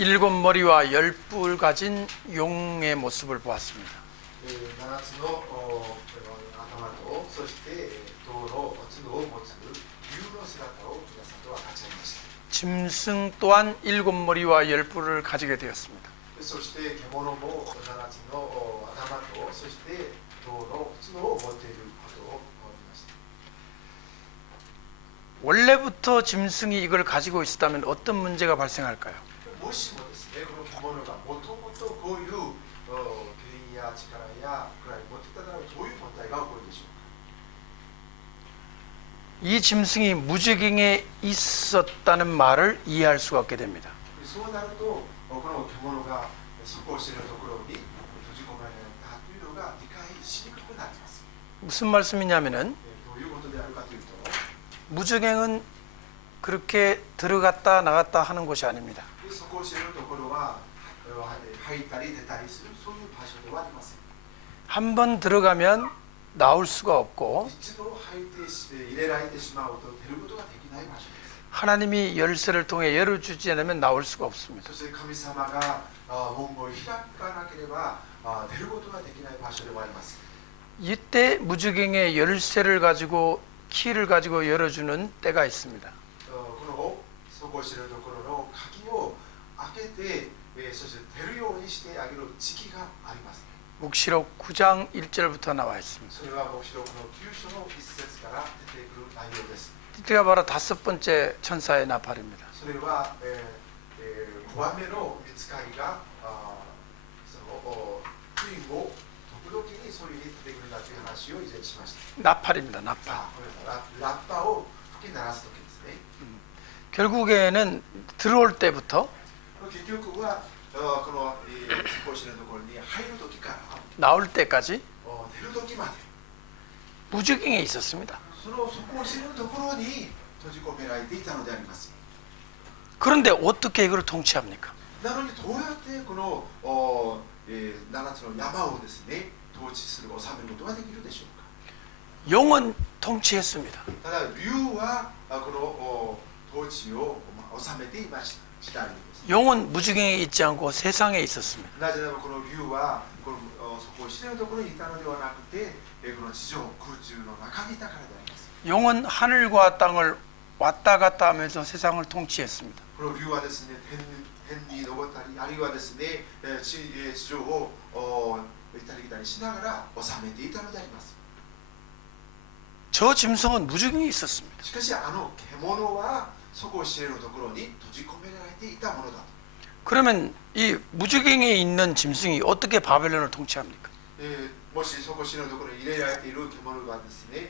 일곱 머리와 열 뿔 가진 용의 모습을 보았습니다. 7つの頭と、そして塔の角を持つ竜の姿を皆さんと分かち合いました。 짐승 또한 일곱 머리와 열 뿔을 가지게 되었습니다. そして獣も7つの頭と、そして塔の角を持っていることを見ました。 원래부터 짐승이 이걸 가지고 있었다면 어떤 문제가 발생할까요? もしもですね、この獣がもともとこういう権威や力やくらい持っていたならばどういう問題が起こるでしょうか。 이 짐승이 무적행에 있었다는 말을 이해할 수가 없게 됩니다. そうなると、この獣が底を知るところに閉じ込められたというのが理解しにくくなります。 무슨 말씀이냐면은 どういうことであるかというと、 무적행은 그렇게 들어갔다 나갔다 하는 곳이 아닙니다. 底を知るところは入ったり出たりするそういう場所ではありません。 한 번 들어가면 나올 수가 없고 一度入れられてしまうと出ることができない場所です。 하나님이 열쇠를 통해 열어주지 않으면 나올 수가 없습니다. そして神様が門を開かなければ出ることができない場所でもあります。 이때 무적행의 열쇠를 가지고 키를 가지고 열어주는 때가 있습니다. この底を知るところの鍵を開けて、そして出るようにしてあげる時期があります。 묵시록 9장 1절부터 나와 있습니다. それは黙示録の9章の1節から出てくる内容です。 이때가 바로 다섯 번째 천사의 나팔입니다. それは、5番目の御使いがその福音を時々にそれに出てくるんだという話を以前しました。 나팔입니다. 나팔. ラッパを吹き鳴らす時ですね。 결국에는 들어올 때부터 結局はこの少しのところに入る時から 나올 때까지 出る時まで 무적행에 있었습니다. その底を知るところに閉じ込められていたのであります。 그런데 어떻게 이걸 통치합니까? なのにどうやってこの7つの山をですね統治する治めることができるでしょうか。 용은 통치했습니다. ただ竜はこの統治を治めていました時代です。 용은 무적행에 있지 않고 세상에 있었습니다. なぜならばこの竜はこの底を知るところにいたのではなくてこの地上空中の中にいたからであります。 용은 하늘과 땅을 왔다 갔다 하면서 세상을 통치했습니다. この竜はですね天に登ったりあるいはですね地上を行ったり来たりしながら治めていたのであります。 저 짐승은 무적행에 있었습니다. しかし獣は底を知れるところに閉じ込められていたものだと。 그러면 이 무적행에 있는 짐승이 어떻게 바벨론을 통치합니까? もし底を知れるところに入れられている獣がですね、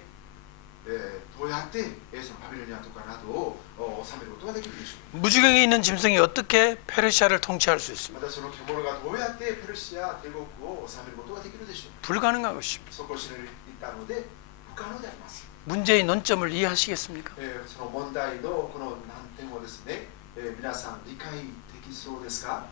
どうやってそのバビロニアとかなどを治めることができるでしょう。 무적행에 있는 짐승이 어떻게 페르시아를 통치할 수 있습니까? またその獣がどうやってペルシア帝国を治めることができるでしょう。 불가능한 것입니다. 底を知れていたので不可能であります。 문제의 논점을 이해하시겠습니까? その問題のこの難点をですね、皆さん理解できそうですか？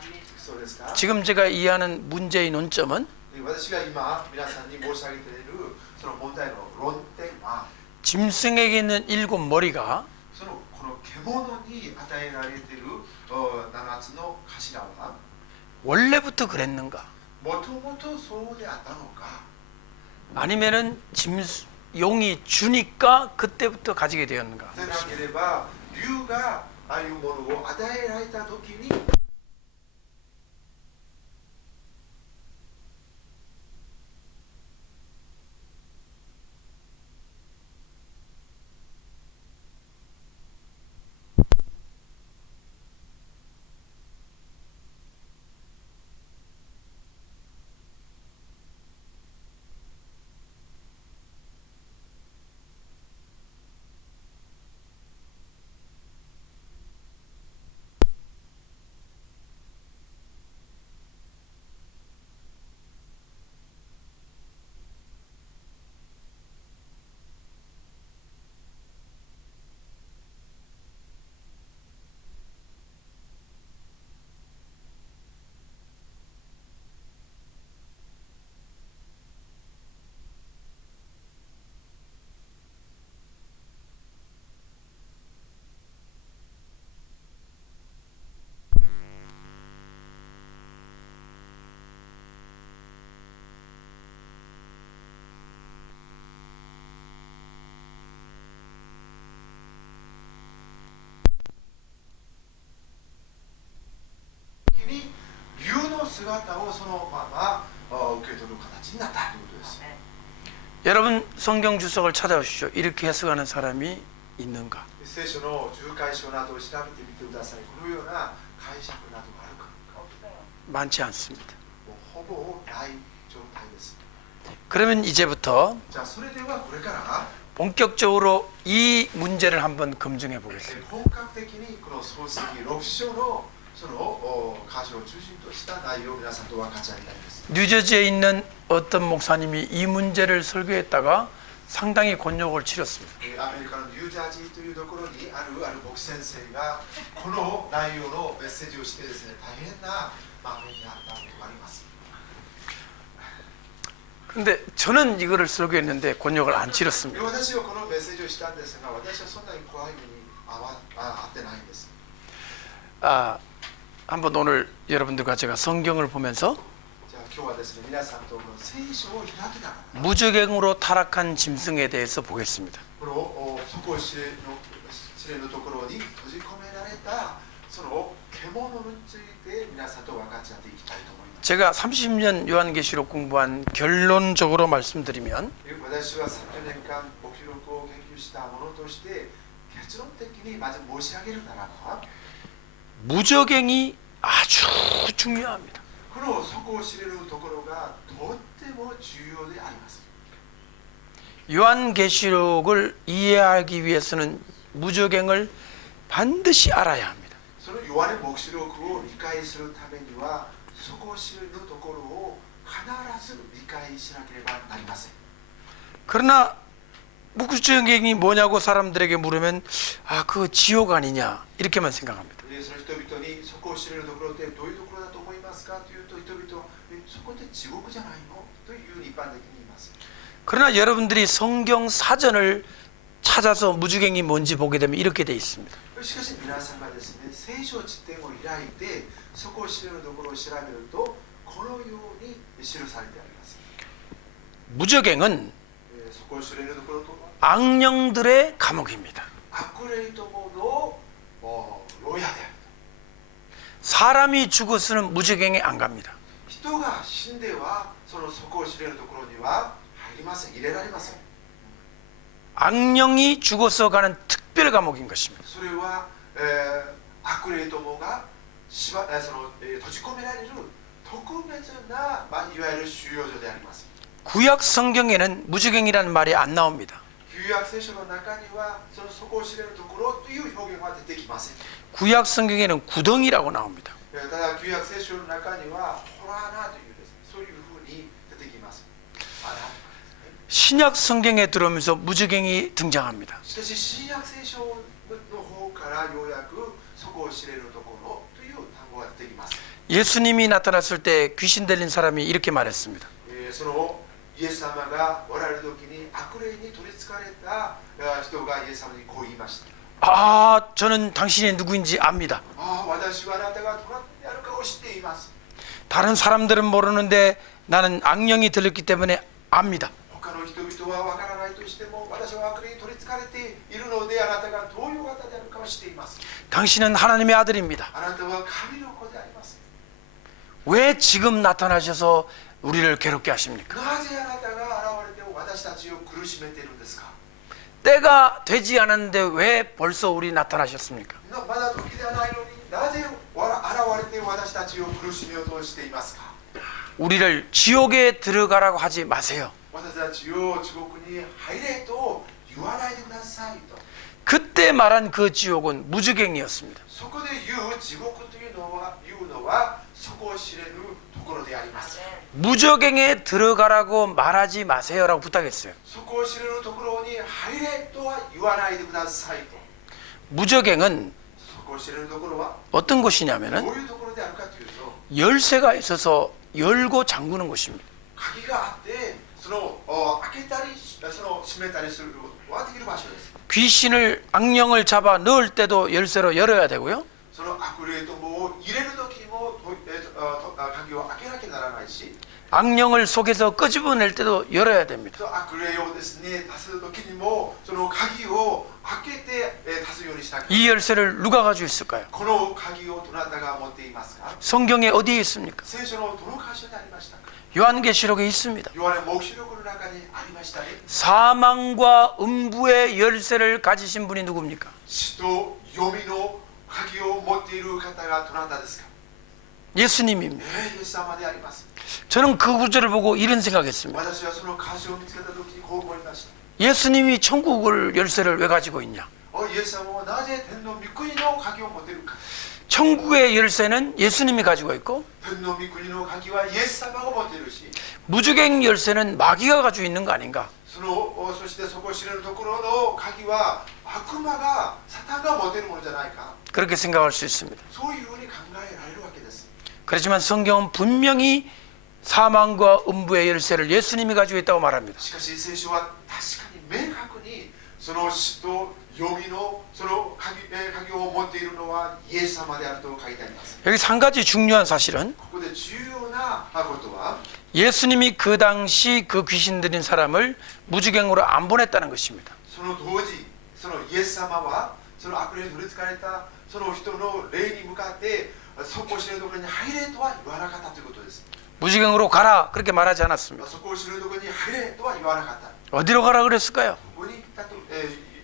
できそうですか？ 지금 제가 이해하는 문제의 논점은 私が今皆さんに申し上げているその問題の論点は 짐승에게 있는 일곱 머리가 この獣に与えられている7つの頭は 원래부터 그랬는가? もともとそうであったのか 아니면은 용이 주니까 그때부터 가지게 되었는가? でなければ竜がああいうものを与えられた時に姿をそのまま受け取る形になったということです。 여러분 성경 주석을 찾아오십시오. 이렇게 해석하는 사람이 있는가? 聖書の十回書などを調べてみてください。このような解釈などがあるか。 많지 않습니다. もうほぼない状態です。 그러면 이제부터 じゃあそれではこれから 본격적으로 이 문제를 한번 검증해 보겠습니다. 本格的にこの創世記6章のその箇所を中心とした内容を皆さんと分かち合いたいんです。 뉴저지에 있는 어떤 목사님이 이 문제를 설교했다가 상당히 곤욕을 치렀습니다. アメリカのニュージャージーというところにある牧先生がこの内容のメッセージをしてですね、大変な場面にあったことがあります。 근데 저는 이거를 설교했는데 곤욕을 안 치렀습니다. 私はこのメッセージをしたんですが、私はそんなに怖い目に遭ってないんです。 한번 오늘 여러분들과 제가 성경을 보면서 じゃあ今日はですね、皆さんとこの聖書を開きながら 무저갱으로 타락한 짐승에 대해서 보겠습니다. この底知れのところに閉じ込められたその獣について皆さんと分かち合っていきたいと思います。 제가 30년 요한계시록 공부한 결론적으로 말씀드리면 私は30年間ご記録を研究したものとして結論的にまず申し上げるならば 무저갱이 아주 중요합니다. この底を知れるところがとっても重要であります。 요한계시록을 이해하기 위해서는 무저갱을 반드시 알아야 합니다. そのヨハネ黙示録を理解するためには底を知れるところを必ず理解しなければなりません。 그러나 무저갱이 뭐냐고 사람들에게 물으면 그거 지옥 아니냐 이렇게만 생각합니다. その人々に底を知れるところってどういうところだと思いますかというと、人々はそこって地獄じゃないのというふうに一般的に言います。 그러나 여러분들이 성경 사전을 찾아서 무저갱이 뭔지 보게 되면 이렇게 돼 있습니다. しかし皆さんがですね、聖書辞典を開いて底を知れるところを調べるとこのように記されてあります。 무저갱은 底を知れるところとは 악령들의 감옥입니다. 悪霊どもの牢屋である。 사람이 죽어서는 무저갱에 안 갑니다. 人が死んではその底を知れるところには入りません。入れられません。 악령이 죽어서 가는 특별 감옥인 것입니다. それは、悪霊どもが閉じ込められる特別な、いわゆる収容所であります。 구약 성경에는 무저갱이라는 말이 안 나옵니다. 旧約聖書の中にはその底を知れるところという表現は出てきません。 구약 성경에는 구덩이라고 나옵니다. ただ旧約聖書の中にはホラーナというですね、そういうふうに出てきます。 신약 성경에 들어오면서 무저갱이 등장합니다. しかし新約聖書の方からようやく底を知れるところという単語が出てきます。 예수님이 나타났을 때 귀신 들린 사람이 이렇게 말했습니다. そのイエス様がおられる時に悪霊に取りつかれた人がイエス様にこう言いました。 저는 당신이 누구인지 압니다. 私はあなたがどなたであるかを知っています。 다른 사람들은 모르는데 나는 악령이 들렸기 때문에 압니다. 他の人々はわからないとしても私は悪霊に取りつかれているのであなたがどういう方であるかを知っています。 당신은 하나님의 아들입니다. あなたは神の子であります。 왜 지금 나타나셔서 우리를 괴롭게 하십니까? なぜあなたが現れて私たちを苦しめているんですか。 때가 되지 않았는데 왜 벌써 우리 나타나셨습니까? まだ時ではないのになぜ現れて私たちを苦しめようとしていますか。 우리를 지옥에 들어가라고 하지 마세요. 私たちを地獄に入れと言わないでくださいと。 그때 말한 그 지옥은 무저갱이었습니다. そこで言う地獄というのは底を知れるところであります。 무저갱에 들어가라고 말하지 마세요라고 부탁했어요. そこを知れるところに入れとは言わないでくださいと。 무저갱은 そこを知れるところは 어떤 どう 곳이냐면은 いうところであるかというと、 열쇠가 있어서 열고 잠그는 곳입니다. 鍵があってその開けたりその閉めたりすることができる場所です。 귀신을 악령을 잡아 넣을 때도 열쇠로 열어야 되고요. その悪霊どもを入れる時も鍵を開けなきゃならないし、 악령을 속에서 끄집어낼 때도 열어야 됩니다. 悪霊をですね出す時にもその鍵を開けて、立つようにしなきゃ。 이 열쇠를 누가 가지고 있을까요? この鍵をどなたが持っていますか？ 성경에 어디에 있습니까? 聖書のどの箇所にありましたか？ 요한계시록에 있습니다. ヨハネ黙示録の中にありましたね。 사망과 음부의 열쇠를 가지신 분이 누굽니까? 死と読みの鍵を持っている方がどなたですか？ 예수님입니다. イエス様であります。 저는 그 구절을 보고 이런 생각했습니다. 私はその箇所を見つけた時にこう思いました。 예수님이 천국을 열쇠를 왜 가지고 있냐? イエス様はなぜ天の御国の鍵を持っているか。 천국의 열쇠는 예수님이 가지고 있고 天の御国の鍵はイエス様が持っているし、 무주갱 열쇠는 마귀가 가지고 있는 거 아닌가? そしてそこを知れるところの鍵は悪魔がサタンが持っているものじゃないか。 그렇게 생각할 수 있습니다. そういうふうに考えられるわけです。 그렇지만 성경은 분명히 사망과 음부의 열쇠를 예수님이 가지고 있다고 말합니다. しかし聖書は確かに明確にその死と読みのその鍵を持っているのはイエス様であると書いてあります。 여기서 한 가지 중요한 사실은 ここで重要なことは 예수님이 그 당시 그 귀신 들인 사람을 무주갱으로 안 보냈다는 것입니다. その当時そのイエス様はその悪霊に取りつかれたその人の霊に向かってそこを知れるところに入れとは言わなかったということです。 무주갱으로 가라 그렇게 말하지 않았습니다. そこを知れるところに入れとは言わなかった。 어디로 가라 그랬을까요? ここに行ったと、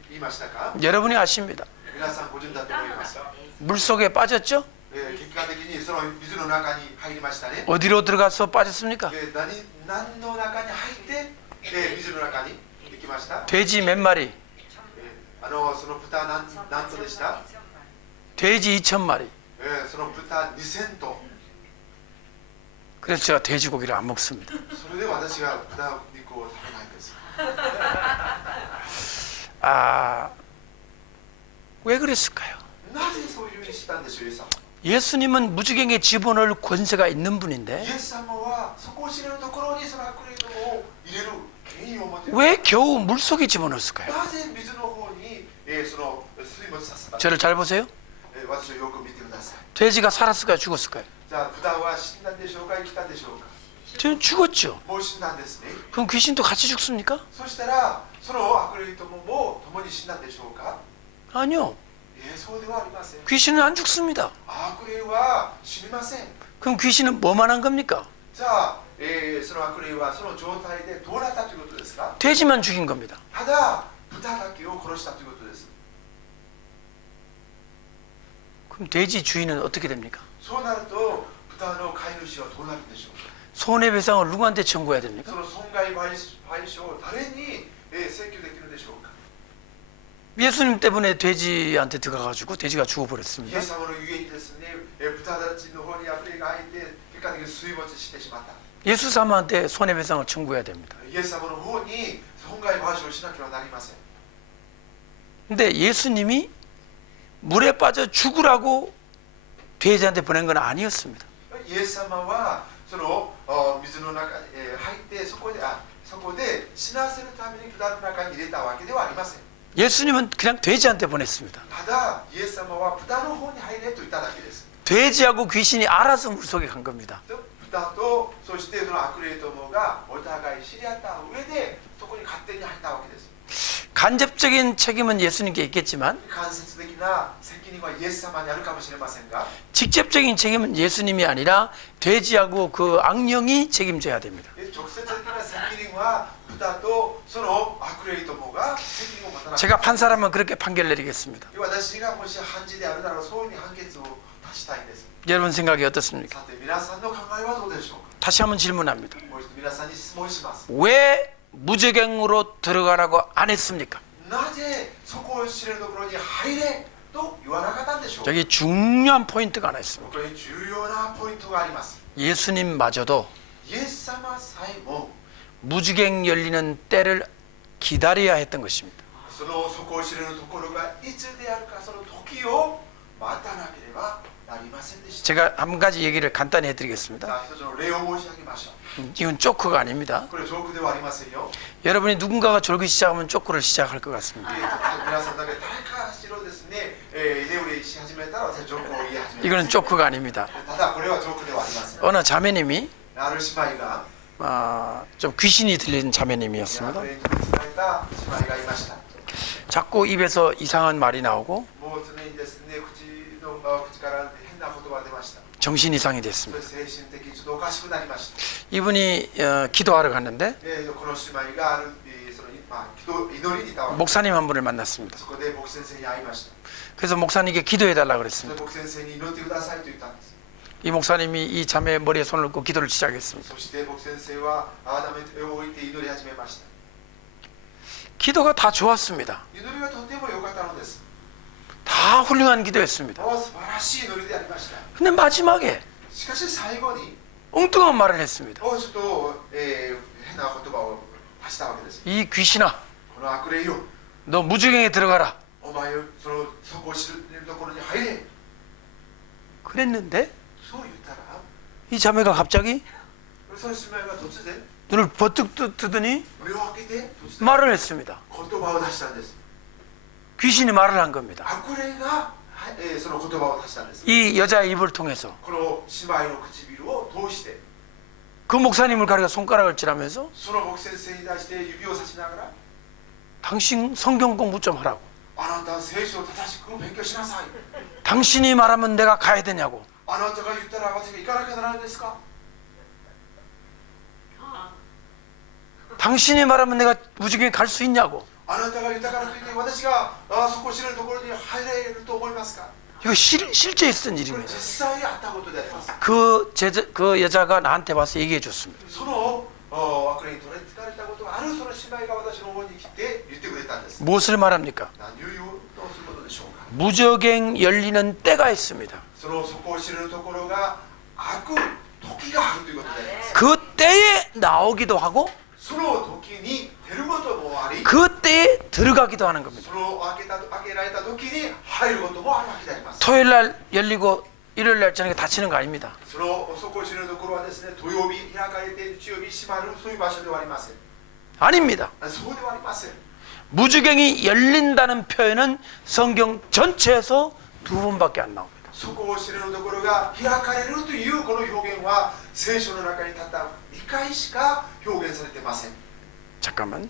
言いましたか？ 여러분이 아십니다. 皆さんご存知だと思います。 물속에 빠졌죠? 結果的にその水の中に入りましたね。 어디로 들어가서 빠졌습니까? 何の中に入って、水の中に行きました。 돼지 몇 마리? その豚何頭でした？ 돼지 2,000마리. その豚2000頭。 그래서 제가 돼지고기를 안 먹습니다. それで私が豚肉を食べないんです。 왜 그랬을까요? なぜそういうふうにしたんでしょう、イエス様。 예수님은 무주갱에 집어넣을 권세가 있는 분인데 イエス様はそこを知れるところにその悪霊どもを入れる権威を持っている。 왜 겨우 물속에 집어넣었을까요? なぜ水の方に、その水没させた。 저를 잘 보세요. 私をよく見てください。 돼지가 살았을까요? 죽었을까요? じゃあ豚は死んだんでしょうか、生きたんでしょうか。 저는 죽었죠. もう死んだんですね。 그럼 귀신도 같이 죽습니까? そしたらその悪霊どもも共に死んだんでしょうか。 아니요. そうではありません。 귀신은 안 죽습니다. 悪霊は死にません。 그럼 귀신은 뭐만 한 겁니까? じゃあ、その悪霊はその状態でどうなったということですか？ 돼지만 죽인 겁니다. ただ豚だけを殺したということです。 그럼 돼지 주인은 어떻게 됩니까? そうなると豚の飼い主はどうなるんでしょうか。 손해배상을 누구한테 청구해야 됩니까? その損害賠償を誰に請求できるでしょうか。 예수님 때문에 돼지한테 들어가가지고 돼지가 イ 죽어버렸습니다. エス様のゆえにですね、豚たちの方に悪霊が入って結果的に水没してしまった。 예수 사모한테 손해배상을 청구해야 됩니다. イエス様の方に損害賠償をしなければなりません。 근데 예수님이 물에 빠져 죽으라고 돼지한테 보낸 건 아니었습니다. イエス様はその水の中に入ってそこで死なせるために豚の中に入れたわけではありません。 예수님은 그냥 돼지한테 보냈습니다. ただイエス様は豚の方に入れと言っただけです。 돼지하고 귀신이 알아서 물속에 간 겁니다. 豚とそしてその悪霊どもがお互い知り合った上でそこに勝手に入ったわけです。 간접적인 책임은 예수님께 있겠지만 間接的な責任はイエス様にあるかもしれませんが、 직접적인 책임은 예수님이 아니라 돼지하고 그 악령이 책임져야 됩니다. 直接的な責任は豚とその悪霊どもが責任を持たなくて 제가 판사라면 그렇게 판결 내리겠습니다. 私がもし判事であるならそういうふうに判決を出したいんです。 여러분 생각이 어떻습니까? さて皆さんの考えはどうでしょうか。 다시 한번 질문합니다. もう一度皆さんに質問します。 왜 무저갱으로 들어가라고 안 했습니까? なぜそこを知れるところに入れと言わなかったんでしょうか。 저기 중요한 포인트가 하나 있습니다. ここに重要なポイントがあります。 예수님마저도 イエス様さえも 무주갱 열리는 때를 기다려야 했던 것입니다. そこを知れるところがいつであるかその時を待たなければなりませんでした。 제가 한 가지 얘기를 간단히 해드리겠습니다. 一つの例を申し上げましょう。 이건 쪼크가 아닙니다. これジョークではありませんよ。 여러분이 누군가가 졸기 시작하면 쪼크를 시작할 것 같습니다. 皆さんだけ誰かしらですね、居眠りし始めたら私はジョークを言い始めます。 이거는 쪼크가 아닙니다. ただこれはジョークではありません。 어느 자매님이 ある姉妹が 좀 귀신이 들린 悪 자매님이었습니다. 霊に取り憑かれた姉妹がいました。 자꾸 입에서 이상한 말이 나오고 もう常にですね、口から変な言葉が出ました。 정신 이상이 そ 됐습니다. して精神的にちょっとおかしくなりました。 이분이 기도하러 갔는데 この姉妹がある、その祈りにいたわけです。 목사님 한 분을 만났습니다. そこで牧先生に会いました。 그래서 목사님께 기도해달라고 それ 그랬습니다. で牧先生に祈ってくださいと言ったんです。 이 목사님이 이 자매의 머리에 손을 얹고 기도를 시작했습니다. そして牧先生はダメ手を置いて祈り始めました。 기도가 다 좋았습니다. 祈りはとても良かったのです。 다 훌륭한 기도였습니다. 素晴らしい祈りでありました。 근데 마지막에 しかし最後に 엉뚱한 말을 했습니다. ちょっと、変な言葉を発したわけです。 이 귀신아, この悪霊よ、 너 무주경에 들어가라. お前をそこを知るところに入れ。 그랬는데 そう言ったら、 이 자매가 갑자기 その姉妹が突然 눈을 버뜩 뜨더니 目を開けて突然 말을 했습니다. 言葉を出したんです。 귀신이 말을 한 겁니다. 悪霊が、その言葉を出したんです。 이 여자의 입을 통해서 この姉妹の唇を通して 그 목사님을 가리켜 손가락을 찌라면서 その牧先生に対して指をさしながら、 당신 성경 공부 좀 하라고. あなた聖書を正しく勉強しなさい。 당신이 말하면 내가 가야 되냐고. あなたが言ったら私が行かなきゃならないんですか。 당신이 말하면 내가 무지개에 갈 수 있냐고. あなたが豊かなといって私がそこを知るところに入れると思いますか。 이거 실제 있었던 これ 일입니다. 実際あったことであります。 그 여자가 나한테 와서 얘기해 줬습니다. その悪霊に取りつかれたことがあるその姉妹が私の方に来て言ってくれたんです。 무엇을 말합니까? 何を言おうとすることでしょうか。 무적행 열리는 때가 있습니다. そこを知るところが開く時があるということであります。 그 때에 나오기도 하고 その時に出ることもあり、 그 때에 들어가기도 하는 겁니다. その開けられた時に入ることもあるわけであります。 토요일 날 열리고 일요일 날 저녁에 닫히는 거 아닙니다. そこを知るところはですね、土曜日開かれて日曜日閉まるそういう場所ではありません。 아닙니다. そうではありません。 무주경이 열린다는 표현은 성경 전체에서 2번밖에 안 나옵니다. そこを知るところが開かれるというこの表現は聖書の中にたった2回しか表現されていません。 잠깐만.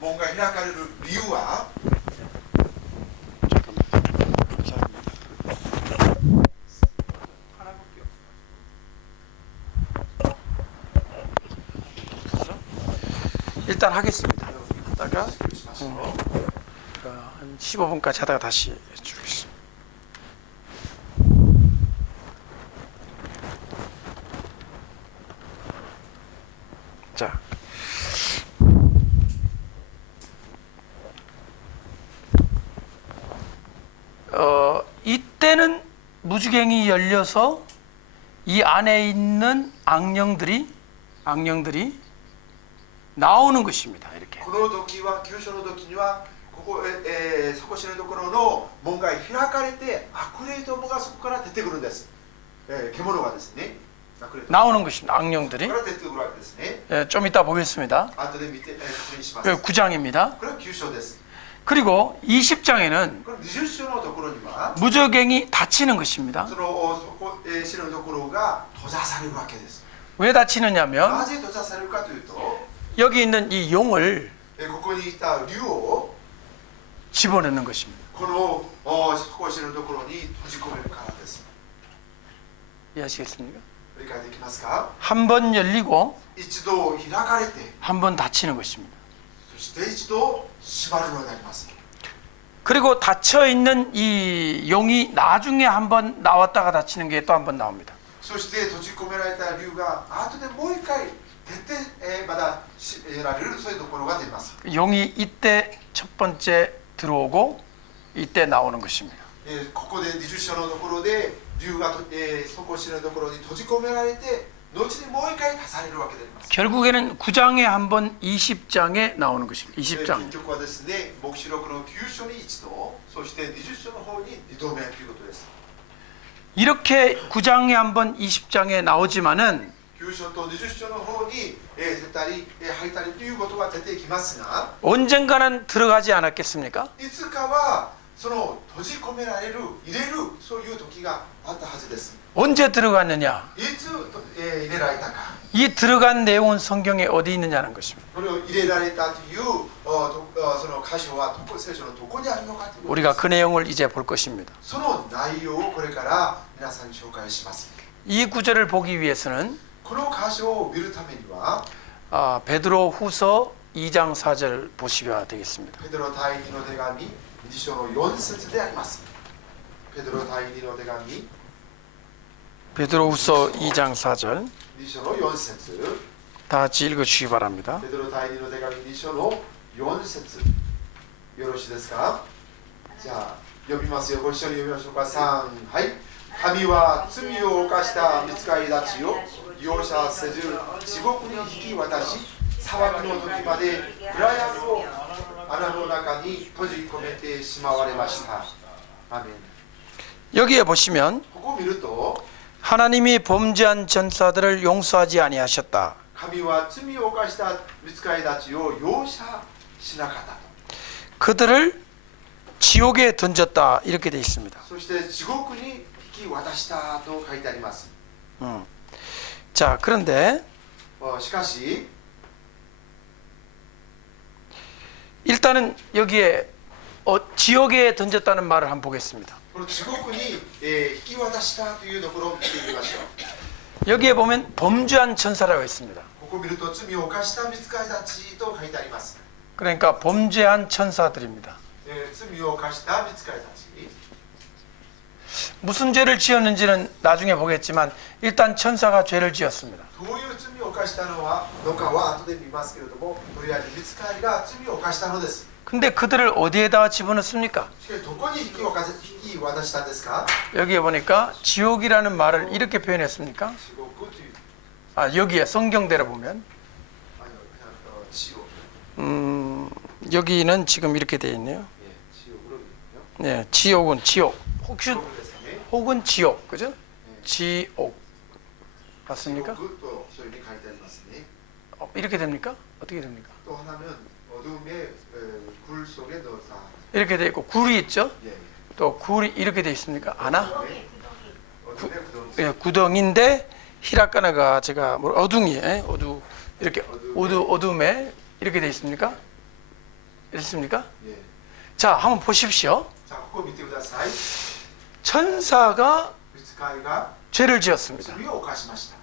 門が開かれる理由は 일단 하겠습니다. 하다가 한 15분까지 하다가 다시 해주겠습니다. 자. 이때는 무지갱이 열려서 이 안에 있는 악령들이 나오는 것입니다. 이렇게. この時は急所の時にはここ底知れどころの門が開かれて悪霊どもがそこから出てくるんです、獣がですね悪霊ども 나오는 것입니다. 악령들이. から出てくるわけですね。 좀 이따 보겠습니다. 後で見て確認します。 9장입니다. これは急所です。 그리고 20장에는 これ20章のところには 무적갱이 닫히는 것입니다. その底知れるところが閉ざされるわけです。 왜 닫히느냐면 なぜ閉ざされるかというと、 여기 있는 이 용을 ここにいた竜を 집어넣는 것입니다. この底知れるところに閉じ込めるからです。 이해하시겠습니까? 理解できますか？ 한 번 열리고 一度開かれて 한 번 닫히는 것입니다. そして一度縛るようになります。 그리고 닫혀 있는 이 용이 나중에 한 번 나왔다가 닫히는 게 또 한 번 나옵니다. そして閉じ込められた竜が後でもう一回出て、まだ閉められるそういうところが出ます。 용이 이때 첫 번째 들어오고 이때 나오는 것입니다. ここで20章のところで竜が底知れるところに閉じ込められて後にもう一回出されるわけであります。 결국에는 9장에 한 번 20장에 나오는 것입니다. 20장. 結局はですね、黙示録の9章に一度、そして20章の方に2度目ということです。 이렇게 9장에 한 번 20장에 나오지만은 9章と20章の方に出たり入ったりということが出てきますが、 언젠가는 들어가지 않았겠습니까? いつかはその閉じ込められる入れるそういう時があったはずです。 언제 들어갔느냐? いつ入れられたか。 이 들어간 내용은 성경에 어디 있느냐는 것입니다. これを入れられたというその箇所は聖書のどこにあるのかということで 우리가 す。 그 내용을 이제 볼 것입니다. その内容をこれから皆さんに紹介します。 이 구절을 보기 위해서는 この箇所を見るためには 베드로 후서 2장 4절 보시면 되겠습니다. ペテロ第2の手紙2章の4節であります。ペテロ第2の手紙 베드로 후서 2장 4절 2章の4節 다 같이 읽어주시기 바랍니다. ペテロ第2の手紙2章の4節よろしいですか？じゃあ読みますよ。ご一緒に読みましょうか。3、はい。神は罪を犯した見つかり立ちを容赦せず地獄に引き渡し、裁きの時まで暗闇を穴の中に閉じ込めてしまわれました。アメン。 여기에 보시면 ここを見ると 하나님이 범죄한 전사들을 용서하지 아니하셨다. 神は罪を犯した見つかり立ちを容赦しなかったと。 그들을 지옥에 던졌다 이렇게 되어 있습니다. そして地獄に引き渡したと書いてあります。 자, 그런데 しかし 일단은 여기에 지옥에 던졌다는 말을 한번 보겠습니다. この地獄に、引き渡したというところを見てみましょう。 여기에 보면 범죄한 천사라고 있습니다. ここを見ると罪を犯した見つかり立ちと書いてあります。 그러니까 범죄한 천사들입니다. 罪を犯した見つかり立ち 무슨 죄를 지었는지는 나중에 보겠지만 일단 천사가 죄를 지었습니다. どういう罪を犯したのかは後で見ますけれども、とりあえず見つかりが罪を犯したのです。 근데 그들을 어디에다 집어넣습니까? しかしどこに引き渡したんですか？ 여기에 보니까 지옥이라는 말을 이렇게 표현했습니까? 地獄という 여기에 성경대로 보면 地獄 여기는 지금 이렇게 되어 있네요. 地獄の 네, 지옥은 지옥. 혹시 地獄ですね。 혹은 지옥, 그죠? 지옥 맞습니까? 地獄とそれに書いてありますね。 이렇게 됩니까? 어떻게 됩니까? 또 하나는 어둠의 굴 속에 넣어서 이렇게 되어 있고 굴이 있죠? 예. 또 굴이 이렇게 되어 있습니까? 아나? 어둠의 구덩이. 예, 구덩인데 히라카나가 제가 어둥이, 이렇게 어둠에 이렇게 되어 있습니까? 있습니까? 예. 자, 한번 보십시오. 자, 그거 밑에ください. 천사가 見つかりが 죄를 지었습니다. 罪を犯しました.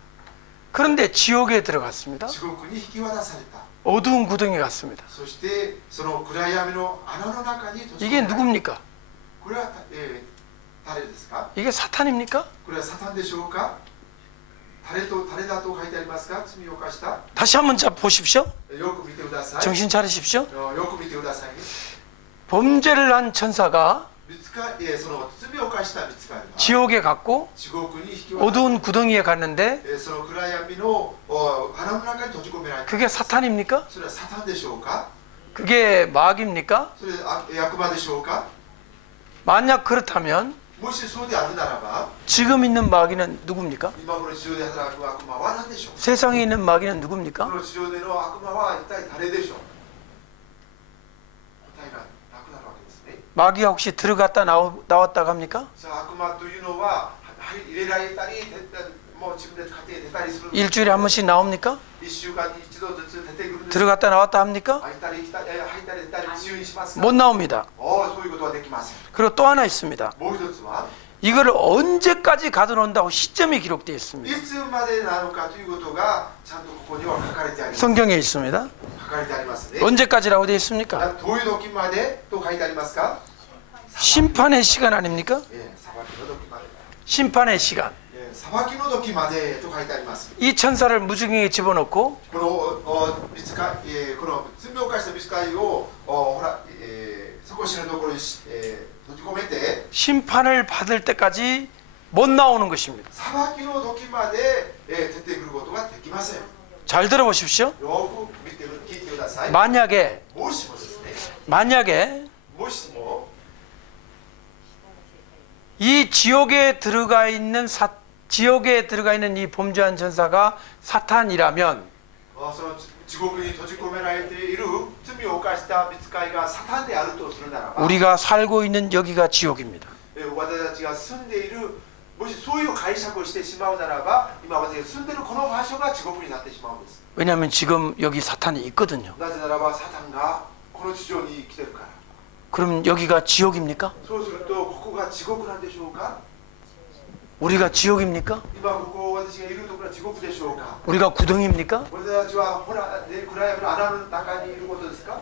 그런데 지옥에 들어갔습니다. 地獄に引き渡された. 어두운 구덩이에 갔습니다. そしてその暗闇の穴の中に閉じ込め 이게 られた. 누굽니까? これは誰ですか? 이게 사탄입니까? これはサタンでしょうか?誰だと書いてありますか？罪を犯した。 다시 한번 자 보십시오. よく見てください。 정신 차리십시오. よく見てくださいね。 범죄를 한 천사가 その罪を犯した見つかりは 지옥에 갔고 地獄に引き渡 어두운 구덩이에 갔는데 その暗闇の穴の中に閉じ込められた。 그게 사탄입니까? それはサタンでしょうか？ 그게 마귀입니까? それは悪魔でしょうか？ 만약 그렇다면 もしそうであるならば、 지금 있는 마귀는 누굽니까? 今この地上で働く悪魔は何でしょう？ 세상에 있는 마귀는 こ 누굽니까? の地上での悪魔は一体誰でしょう？答えがなくなるわけですね。 마귀가 혹시 들어갔다 나왔다고 합니까? さあ悪魔というのは入れられたりもう自分で家庭出たりする。 일주일에 한 번씩 나옵니까? 1週間に一度ずつ出てくるんです。 들어갔다 나왔다 합니까? 入ったり来たり入ったり出たり自由にしますか？ 못 나옵니다. そういうことはできません。 그리고 또 하나 있습니다. もう一つは 이거를 언제까지 가둬놓는다고 시점이 기록되어 い 있습니다. つまでなのかということがちゃんとここには書かれてあります。 성경에 있습니다. 書かれてありますね。 언제까지라고 되어 있습니까? どういう時までと書いてありますか？ 심판의 시간 아닙니까? 裁きの時まで。 심판의 시간. 裁きの時までと書いてあります。 이 천사를 무지개에 집어넣고 このこの罪を犯した見つかりをほらそこしのところに閉じ込めて 심판을 받을 때까지 못 나오는 것입니다. 裁きの時まで出てくることができません。よ 잘 들어보십시오. く聞いてください。 만약에 もしもですね、 만약에 もしも 이 지옥에 들어가 있는 이 범죄한 천사가 사탄이라면 その地獄に閉じ込められている罪を犯した見つかりがサタンであるとするならば、 우리가 살고 있는 여기가 지옥입니다. 私たちが住んでいるもしそういう解釈をしてしまうならば、今私が住んでいるこの場所が地獄になってしまうんです。 왜냐하면 지금 여기 사탄이 있거든요. なぜならばサタンがこの地上に来てるから。 그럼 여기가 지옥입니까? そうするとここが地獄なんでしょうか？ 우리가 지옥입니까? 今ここ私がいるところは地獄でしょうか？ 우리가 구덩이입니까? 私たちはほら暗闇の穴の中にいることですか？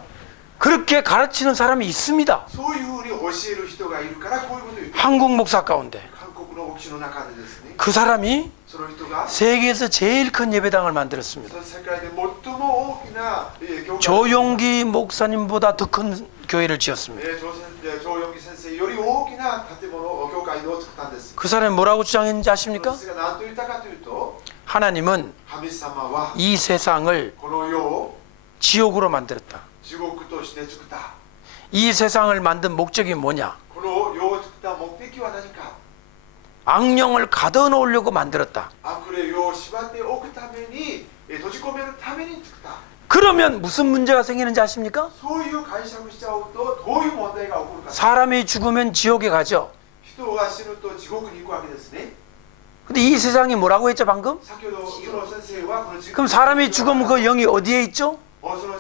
그렇게 가르치는 사람이 있습니다. そういうふうに教える人がいるからこういうことを言ってる。 한국 목사 가운데 韓国の牧師の中でですね、 그 사람이 その人が 세계에서 제일 큰 예배당을 만들었습니다. 世界で最も大きな教会 조용기 목사님보다 더 큰 교회를 지었습니다. 常用木先生より大きな建物教会を作ったんです。 그 사람이 뭐라고 주장했는지 아십니까? それが何と言ったかというと、 하나님은 神様は 이 세상을 この世を 지옥으로 만들었다. 地獄として作った。 이 세상을 만든 목적이 뭐냐? この世を作った目的は何か？ 악령을 가둬놓으려고 만들었다. 悪霊を縛っておくために、閉じ込めるために作った。 그러면 무슨 문제가 생기는지 아십니까? そういう解釈しちゃうとどういう問題が起こるか。 사람이 죽으면 지옥에 가죠. 人が死ぬと地獄に行くわけですね。 근데 이 세상이 뭐라고 했죠 방금? 先ほどその先生はこの地獄 그럼 사람이 죽으면 그 영이 어디에 있죠? その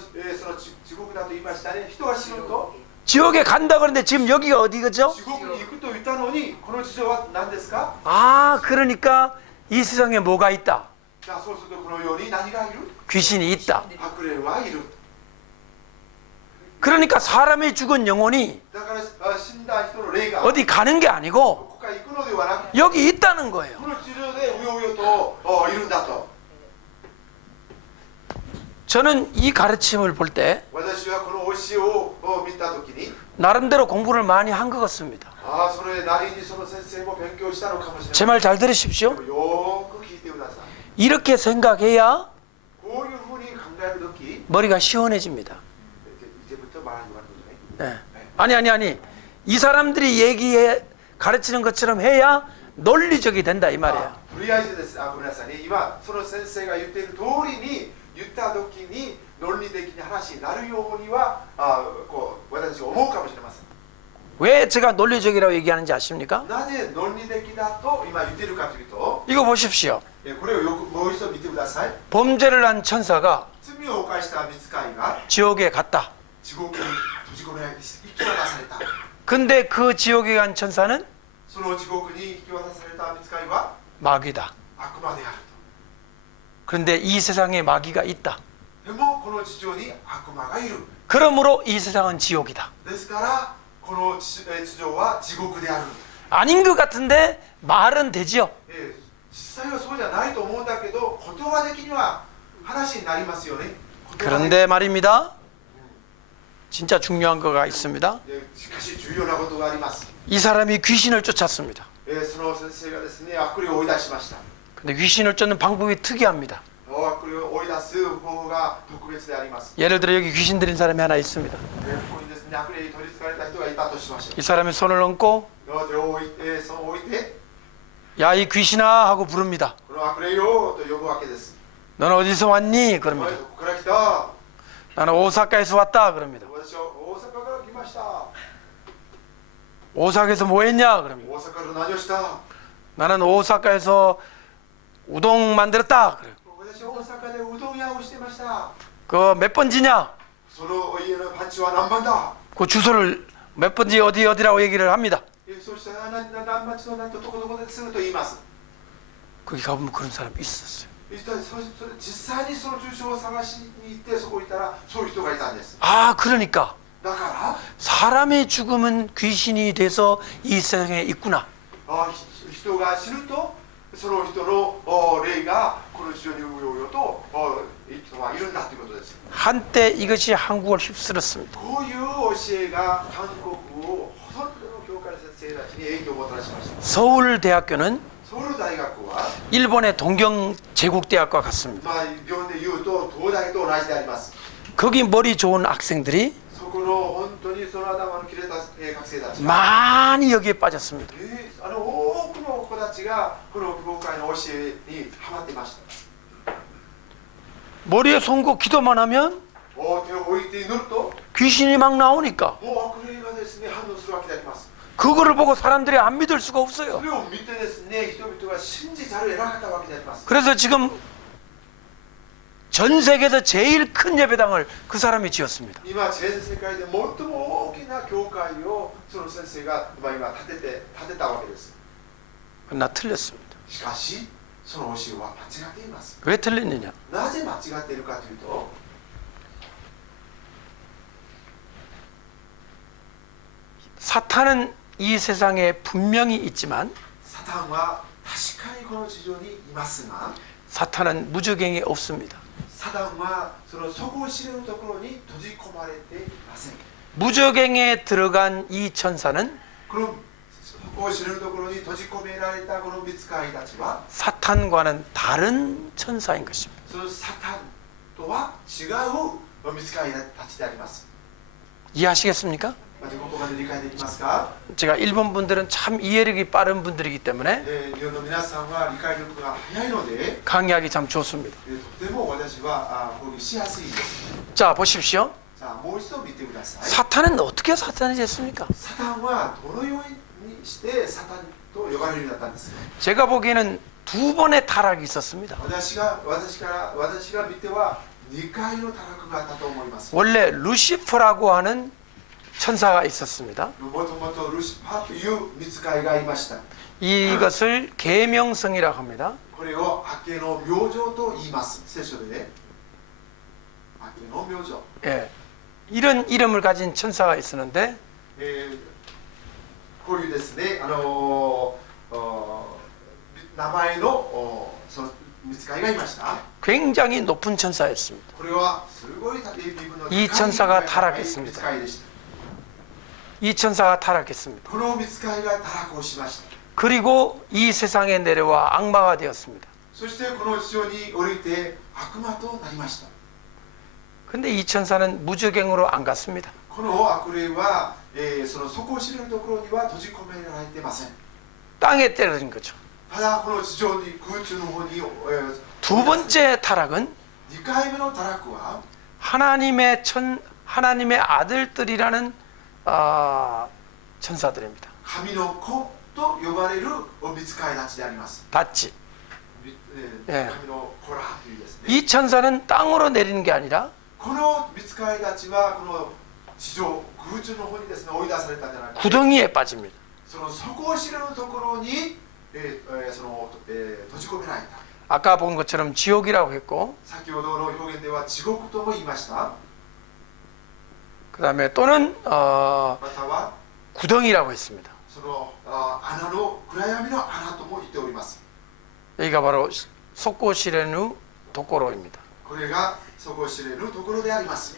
地獄だと言いましたね。人が死ぬと 지옥에 간다 그러는데 지금 여기가 어디겠죠? 地獄に行くと言ったのにこの地上は何ですか？ 아 그러니까 이 세상에 뭐가 있다? じゃあそうするとこの世に何がいる？ 귀신이 있다. 悪霊はいる。 그러니까 사람이 죽은 영혼이 だから死んだ人の霊が 어디 가는 게 아니고 ここから行くのではなくて 여기 있다는 거예요. この地上でうようよといるんだと。 저는 이 가르침을 볼 때 私はこの教えを見たときに 나름대로 공부를 많이 한 것 같습니다. それなりにその先生も勉強したのかもしれ 제 ない。 말 잘 들으십시오. よーく聞いてください。 이렇게 생각해야 こういうふうに考えるとき 머리가 시원해집니다. 이제부터 말하는 거네. 네. 아니. 이 사람들이 가르치는 것처럼 해야 논리적이 된다 이 말이에요. とりあえずです。ごめんなさいね。今その先生が言っている通りに言ったときに論理的な話になるようにはこう私が思うかもしれません。 왜 제가 논리적이라고 얘기하는지 아십니까? なぜ論理的だと今言っているかというと、 이거 보십시오. これをよくもう一度見てください。 범죄를 한 천사가 罪を犯した見つかりが 지옥에 갔다. 地獄に閉じ込められて引き渡された。 근데 그 지옥에 간 천사는 その地獄に引き渡された見つかりは 마귀다. 悪魔である 그런데 이 세상에 마귀가 있다. と。でもこの地上に悪魔がいる。 그러므로 이 세상은 지옥이다. ですからこの地上は地獄である。 아닌 것 같은데 말은 되지요. 違実際はそうじゃないと思うんだけど、言葉的には話になりますよね。 그런데 말입니다. 진짜 중요한 거가 있습니다. しかし重要なことがあります。 이 사람이 귀신을 쫓았습니다. その先生がですね、悪霊を追い出しました。 근데 귀신을 쫓는 방법이 특이합니다. 悪霊を追い出す方法が特別であります。 예를 들어 여기 귀신 들린 사람이 하나 있습니다. ここにですね、悪霊に取り憑かれた人がいたとしましょう。 이 사람이 손을 얹고 手を置いて、その置いて、 야 이 귀신아 하고 부릅니다. この悪霊よと呼ぶわけです。 너는 어디서 왔니? お前 그럽니다. どこから来た？ 나는 오사카에서 왔다. 그럽니다. 私は大阪から来ました。 오사카에서 뭐 했냐? 그럽니다. 大阪から何をした？ 나는 오사카에서 우동 만들었다. 그래요. 私は大阪でうどん屋をしてました。 그 몇 번지냐? その家の番地は何番だ？ 그 주소를 몇 번지 어디라고 얘기를 합니다. そうしたら何町の何とどこどこですると言います。 거기 가보면 그런 사람이 있었어요. 実際にその住所を探しに行ってそこに行ったらそういう人がいたんです。 아 그러니까 だから 사람의 죽음은 귀신이 돼서 이 세상에 있구나. 人が死ぬとその人の霊がこの地上にうようよと人はいるんだということです。 한때 이것이 한국을 휩쓸었습니다. こういう教えが韓国をほとんどの教会の先生たちに影響をもたらしました。 서울대학교는 ソウル大学は、 일본의 동경제국대학과 같습니다. 日本でいうと東大と同じであります。 거기 머리 좋은 학생들이 そこの本当にその頭の切れた学生たちが 많이 여기에 빠졌습니다. 多くの子たちがこの教会の教えにハマっていました。 머리에 손고 기도만 하면 手を置いて祈ると 귀신이 막 나오니까 もう悪霊がですね反応するわけであります。 그거를 보고 사람들이 안 믿을 수가 없어요. それを見てですね人々が信じざるを得なかったわけであります。 그래서 지금 전 세계에서 제일 큰 예배당을 그 사람이 지었습니다. 今全世界で最も大きな教会をその先生が今建てたわけです。 그러나 틀렸습니다. しかしその教えは間違っています。 왜 틀렸느냐? なぜ間違っているかというと、 사탄은 이 세상에 분명히 있지만 サタンは確かにこの地上にいますが、 사탄은 무저갱이 없습니다. サタンはその底を知れるところに閉じ込まれていません。 무저갱에 들어간 이 천사는 この底を知れるところに閉じ込められたこの御使いたちは 사탄과는 다른 천사인 것입니다. そのサタンとは違う御使いたちであります。 이해하시겠습니까? またここまで理解できますか？ 제가 일본 분들은 참 이해력이 빠른 분들이기 때문에 日本の皆さんは理解力が早いので、 강의하기 참 좋습니다. とても私は講義しやすいです。 자 보십시오. さあもう一度見てください。 사탄은 어떻게 사탄이 됐습니까? サタンはどのようにしてサタンと呼ばれるようになったんですか？ 제가 보기에는 두 번의 타락이 있었습니다. 私が見ては2回の堕落があったと思います。 원래 루시퍼라고 하는 천사가 있었습니다. もともとルシファーという御使いがいました。 이것을 계명성이라고 합니다. これを明けの明星と言います。聖書でね、明けの明星。 예, 이런 이름을 가진 천사가 있었는데 こういうですね、名前のその御使いがいました。 굉장히 높은 천사였습니다. これはすごい身分の高い 이 천사가 御 타락했습니다. 使いでした。 이 천사가 타락했습니다. この御使いが堕落をしました。 그리고 이 세상에 내려와 악마가 되었습니다. そしてこの地上に降りて悪魔となりました。 근데 이 천사는 무저갱으로 안 갔습니다. この悪霊は、その底を知れるところには閉じ込められていません。 땅에 때려진 거죠. ただこの地上に空中の方に、두 번째 타락은 2回目の堕落は 하나님의 아들들이라는 천사들입니다. 神の子と呼ばれる御使いたちであります。 닷지. 神の子らというですね。 이 천사는 땅으로 내리는 게 아니라 この御使いたちはこの地上空中の方にですね追い出されたんじゃなくて、 구덩이에 빠집니다. その底を知れるところに、閉じ込められた。 아까 본 것처럼 지옥이라고 했고 先ほどの表現では地獄とも言いました。 그 다음에 또는 または 구덩이라고 했습니다. その穴の暗闇の穴とも言っております。 여기가 바로 속고시레누 도코로입니다. これが底知れぬところであります。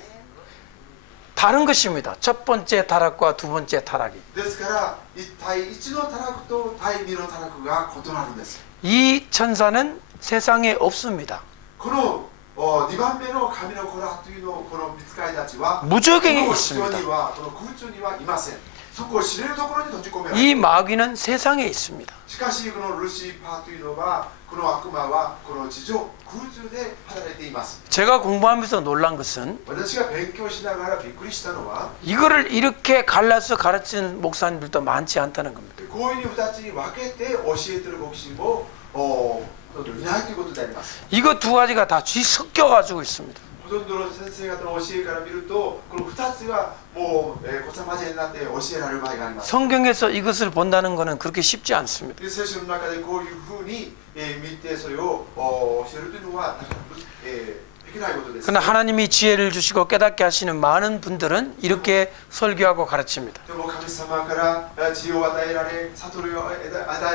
다른 것입니다. 첫 번째 타락과 두 번째 타락이. ですから第1のタラクと第2のタラクが異なるんです。 이 천사는 세상에 없습니다. この2番目の神の子らというのこの御使いたちは 무적행에 この地上 있습니다. にはこの空中にはいません。そこを知れるところに閉じ込められ 이 る。 마귀는 세상에 있습니다. しかしこのルシファーというのはこの悪魔はこの地上空中で働いています。 제가 공부하면서 놀란 것은 私が勉強しながらびっくりしたのは 이거를 이렇게 갈라서 가르치는 목사님들도 많지 않다는 겁니다. こういうふうに2つに分けて教えている牧師もいないということであります。 이거 두 가지가 다 뒤섞여가지고 있습니다. ほとんどの先生方の教えから見るとこの2つがもうごちゃ混ぜになって教えられる場合があります。 성경에서 이것을 본다는 것은 그렇게 쉽지 않습니다. で聖書の中でこういうふうに見てそれを教えるというのはなかなかできないことです。 그러나 하나님이 지혜를 주시고 깨닫게 하시는 많은 분들은 이렇게 설교하고 가르칩니다. でも神様から知恵を与えられ悟りを与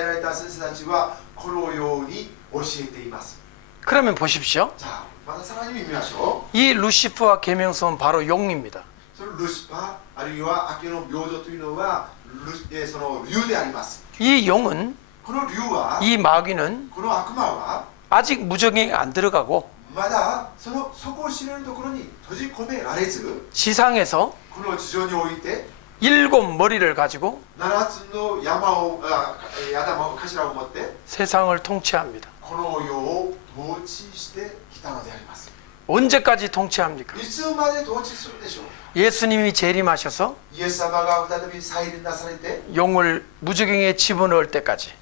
えられた先生たちはこのように教えています。 그러면 보십시오. じゃあまたさらに見ましょう。 이 루시프와 계명성은 바로 용입니다. そのルシファーあるいは明けの明星というのはその竜であります。 이 용은 この竜は 이 마귀는 この悪魔は 아직 무적행에 안 들어가고 まだそこを知れるところに閉じ込められず 지상에서 この地上において 7 머리를 가지고 7つの頭を頭を持って 세상을 통치합니다. この世を統治してきたのであります。 언제까지 통치합니까? いつまで統治するでしょう。 예수님이 재림하셔서 イエス様が再び再臨なされて 용을 무적행에 집어넣을 때까지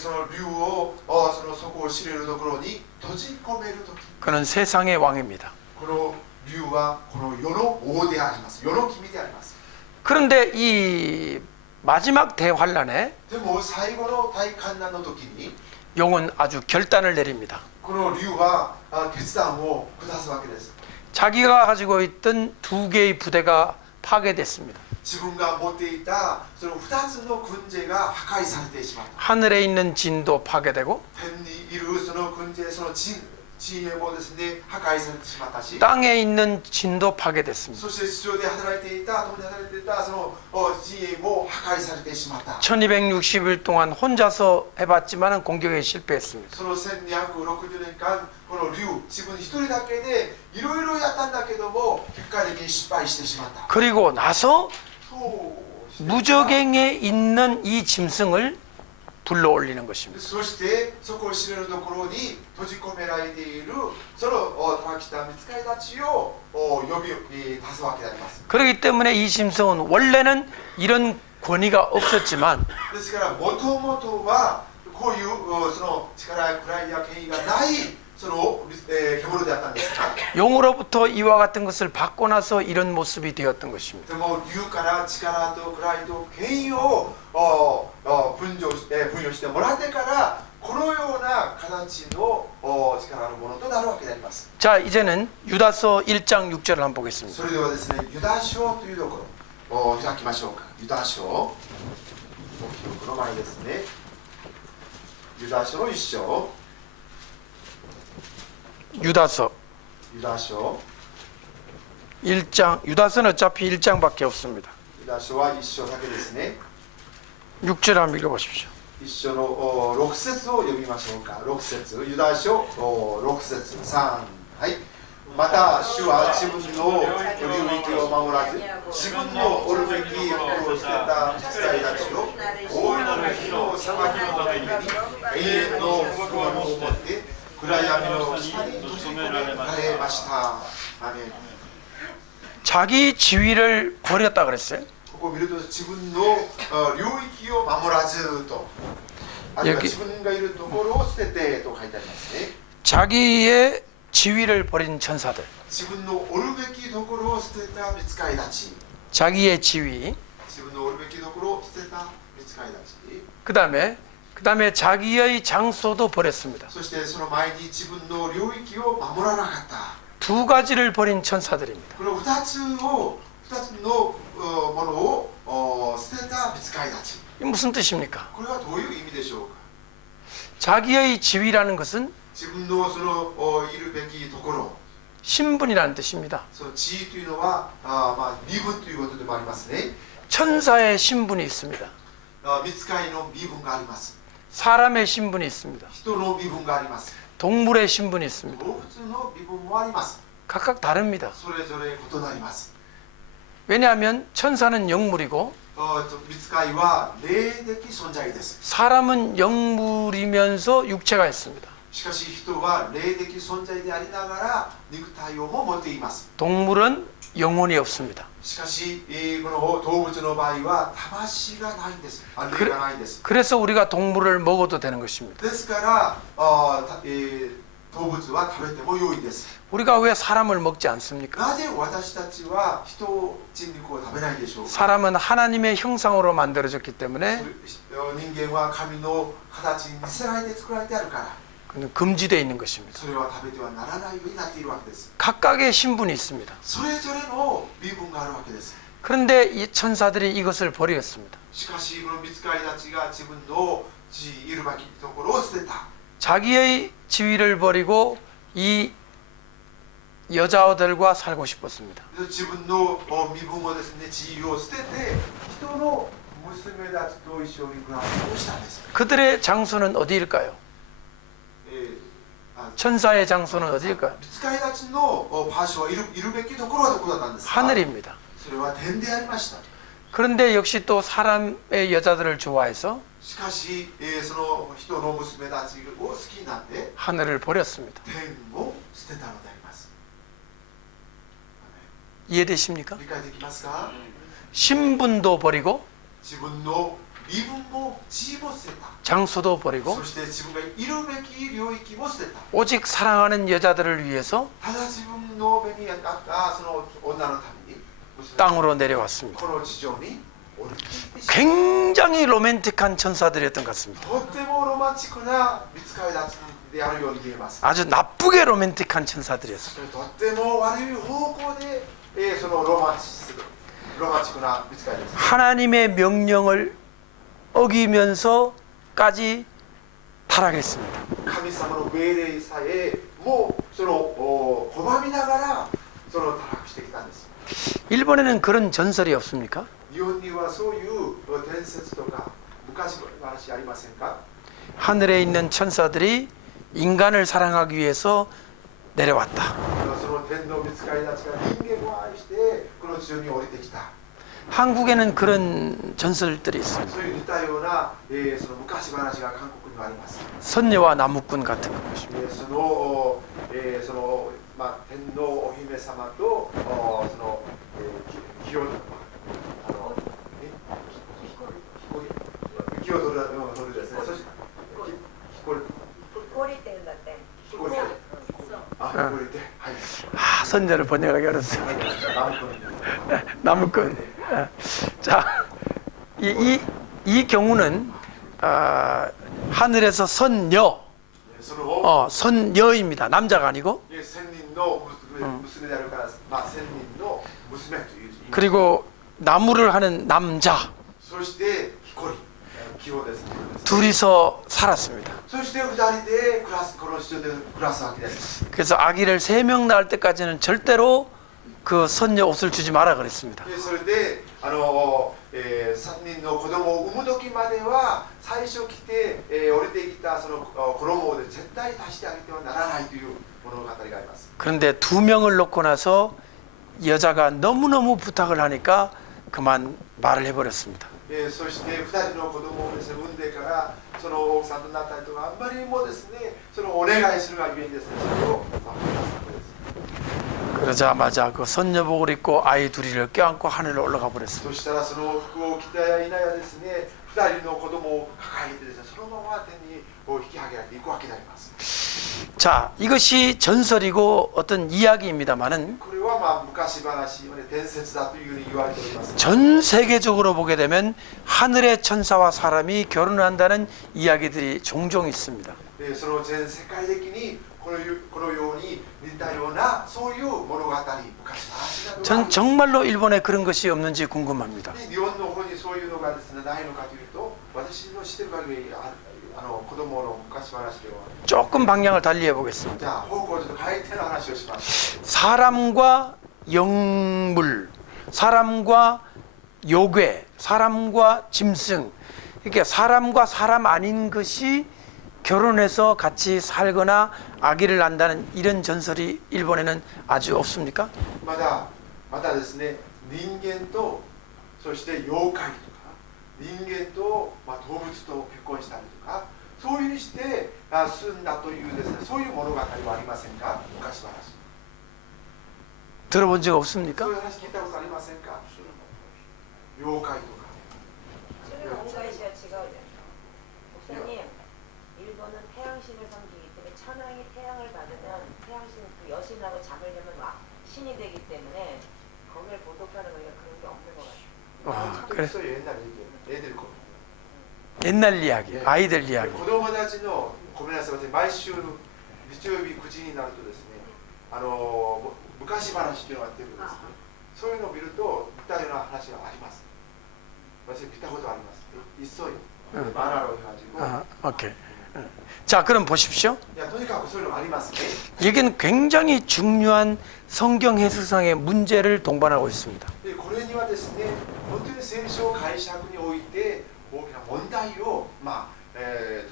その竜をそこを知れるところに閉じ込めるとき 그는 세상의 왕입니다. この竜はこの世の王であります。世の君であります。 그런데 이 마지막 대환란에 でも最後の大観難の時に 용은 아주 결단을 내립니다. この竜は決断を下すわけです。 자기가 가지고 있던 2개의 부대가 파괴됐습니다. 自分が持っていたその2つの軍勢が破壊されてしまった。 하늘에 있는 진도 파괴되고 天にいるその軍勢その陣営もですね破壊されてしまったし、 땅에 있는 진도 파괴됐습니다. そして地上で働いていた共に働いていたその陣営も破壊されてしまった。 1260일 동안 혼자서 해봤지만 공격에 실패했습니다. その1260年間この竜自分一人だけでいろいろやったんだけども結果的に失敗してしまった。 그리고 나서 そうして 무적행에 있는 이 짐승을 불러 올리는 것입니다. そしてそこを知れるところに閉じ込められているその来た御使いたちを呼び出すわけであります。 그렇기 때문에 이 짐승은 원래는 이런 권위가 없었지만 ですからもともとはこういうその力や位や権威がないその獣であったんですが、 용으로부터 이와 같은 것을 받고 나서 이런 모습이 되었던 것입니다. でも竜から力と位と権威を分与してもらってからこのような形の力のものとなるわけであります。 자, 이제는 유다서 1장 6절을 한번 보겠습니다. それではですね、ユダ書というところを開きましょうか。ユダ書、お記録の前ですね。ユダ書の1章。 유다서 ユダ書 1장, 유다서는 어차피 1장밖에 없습니다. ユダ書は1章だけですね。 6절 한번 읽어보십시오. 1章の6節を読みましょうか。6節、ユダ書6節、3、はい。また主は自分の領域を守らず、自分のおるべきことを捨てた使いたちを大いなる日の裁きのために永遠の不安を持って暗闇の下に閉じ込められました。アメン。 자기 지위를 버렸다 그랬어요. ここを見ると自分の領域を守らずと、あるいは自分がいるところを捨ててと書いてありますね。 자기의 지위를 버린 천사들, 自分のおるべきところを捨てた御使いたち、 자기의 지위, 自分のおるべきところを捨てた御使いたち、 그다음에 자기의 장소도 버렸습니다. そしてその前に自分の領域を守らなかった。 두 가지를 버린 천사들입니다. この2つのものを捨てた御使いたち。 이게 무슨 뜻입니까? これはどういう意味でしょうか。 자기의 지위라는 것은 自分のそのいるべきところ、 신분이라는 뜻입니다. その地位というのは身分ということでもありますね。 천사의 신분이 있습니다. 御使いの身分があります。 사람의 신분이 있습니다. 人の身分があります。 동물의 신분이 있습니다. 動物の身分もあります。 각각 다릅니다. それぞれ異なります。 왜냐하면 천사는 영물이고 御使いは霊的存在です。 사람은 영물이면서 육체가 있습니다. しかし人は霊的存在でありながら肉体をも持っています。 동물은 영혼이 없습니다. しかしこの動物の場合は魂がないんです。霊がないんです。 그래서 우리가 동물을 먹어도 되는 것입니다. ですから動物は食べても良いんです。 우리가 왜 사람을 먹지 않습니까? なぜ私たちは人肉を食べないでしょうか。 사람은 하나님의 형상으로 만들어졌기 때문에 人間は神の形に似せられて作られてあるから、 그건 금지되어 있는 것입니다. それは食べてはならないようになっているわけです。 각각의 신분이 있습니다. それぞれの身分があるわけです。 그런데 이 천사들이 이것을 버렸습니다. しかしこの御使いたちが自分のいるべきところを捨てた。 자기의 지위를 버리고 이 여자들과 살고 싶었습니다. 自分の身分をですね、地位を捨てて人の娘たちと一緒に暮らそうとしたんです。 그들의 장소는 어디일까요? 천사의 장소는 어디일까요? 御使いたちの場所はいるべきところはどこだったんですか。 하늘입니다. それは天でありました。 그런데 역시 또 사람의 여자들을 좋아해서 しかしその人の娘たちを好きになって 하늘을 버렸습니다. 天を捨てたのであります。 이해되십니까? 理解できますか。 신분도 버리고 自分の身分も地位も捨てた。 장소도 버리고 そして自分がいるべき領域も捨てた。 오직 사랑하는 여자들을 위해서 ただ自分の目にあったその女のために 땅으로 내려왔습니다. この地上に降りてきてしまった。 굉장히 로맨틱한 천사들이었던 것 같습니다. とってもロマンチックな御使いたちであるように見えます。 아주 나쁘게 로맨틱한 천사들이었어요. とっても悪い方向でそのロマンチックな御使いです。 하나님의 명령을 어기면서까지 타락했습니다. 神様の命令さえもその拒みながらその堕落してきたんです。 일본에는 그런 전설이 없습니까? 日本にはそういう伝説とか昔話ありませんか。 하늘에 있는 천사들이 인간을 사랑하기 위해서 내려왔다. その天の御使いたちが人間を愛してこの地上に降りてきた。 한국에는 그런 전설들이 있습니다. そういう似たようなその昔話が韓国にはあります。 선녀와 나무꾼 같은 것입니다. その天皇お姫様とその清取るですね。そして氷って言うんだって。氷手。あ、氷手。はい。 아, 선녀를 번역하기 어렵어요. 나무꾼. 자, 이 경우는 하늘에서 선녀, 선녀입니다. 남자가 아니고. 그리고 나무를 하는 남자. 둘이서 살았습니다. 그래서 아기를 3명 낳을 때까지는 절대로 그 선녀 옷을 주지 마라 그랬습니다. それで3人の子供を産む時までは最初来て降りてきたその衣を絶対出してあげてはならないという物語があります。 그런데 2명을 놓고 나서 여자가 너무너무 부탁을 하니까 그만 말을 해버렸습니다. そして2人の子供をですね産んでからその奥さんとなった人があんまりにもですねそのお願いするがゆえにですねそれを그러자마자 그 선녀복을 입고 아이 둘이를 껴안고 하늘로 올라가 버렸습니다. そしたらその服を着てやいなやですね2人の子供を抱えてですねそのまま天に引き上げられていくわけであります。 자, 이것이 전설이고 어떤 이야기입니다만은 これは昔話、伝説だというふうに言われております。 전 세계적으로 보게 되면 하늘의 천사와 사람이 결혼한다는 이야기들이 종종 있습니다. その全世界的にこのように似たようなそういう物語、昔話などが 전 정말로 일본에 그런 것이 없는지 궁금합니다. 日本の方にそういうのがですねないのかというと私の知ってる限りあ子供の昔話では 조금 방향을 달리해 보겠습니다. じゃあ方向をちょっと変えての話をします。 사람과 영물, 사람과 요괴, 사람과 짐승, 이렇게 사람과 사람 아닌 것이 결혼해서 같이 살거나 아기를 낳는다는 이런 전설이 일본에는 아주 없습니까? またですね、人間とそして妖怪とか人間と、動物と結婚したりとか、そういうふうにして住んだというですね、そういう物語はありませんか？昔話。 들어본 적 없습니까? そういう話聞いたことありませんか？妖怪とか。 온가이시와違うじゃん. 목사님, 일본은 태양신을 섬기기 때문에 천왕이 태양을 받으면 태양신 그 여신하고 잠을 자면 신이 되기 때문에 거기를 보독하는 거니까 그런 게 없는 것 같아요. 와, 그래. 있어요. 옛날 얘기. 애들 거. 옛날 이야기, 아이들 이야기. 子供たちのごめんなさい、毎週日曜日9時になるとですね、昔話というのがあってるんですね。そういうのを見ると似たような話があります。私見たことあります。있어요. 만화로 해가지고. 아, 오케이. 자, 그럼 보십시오. 야, とにかくそういうのがありますね. 여기는 굉장히 중요한 성경 해석상의 문제를 동반하고 있습니다. でこれにはですね、本当に聖書解釈において大きな問題を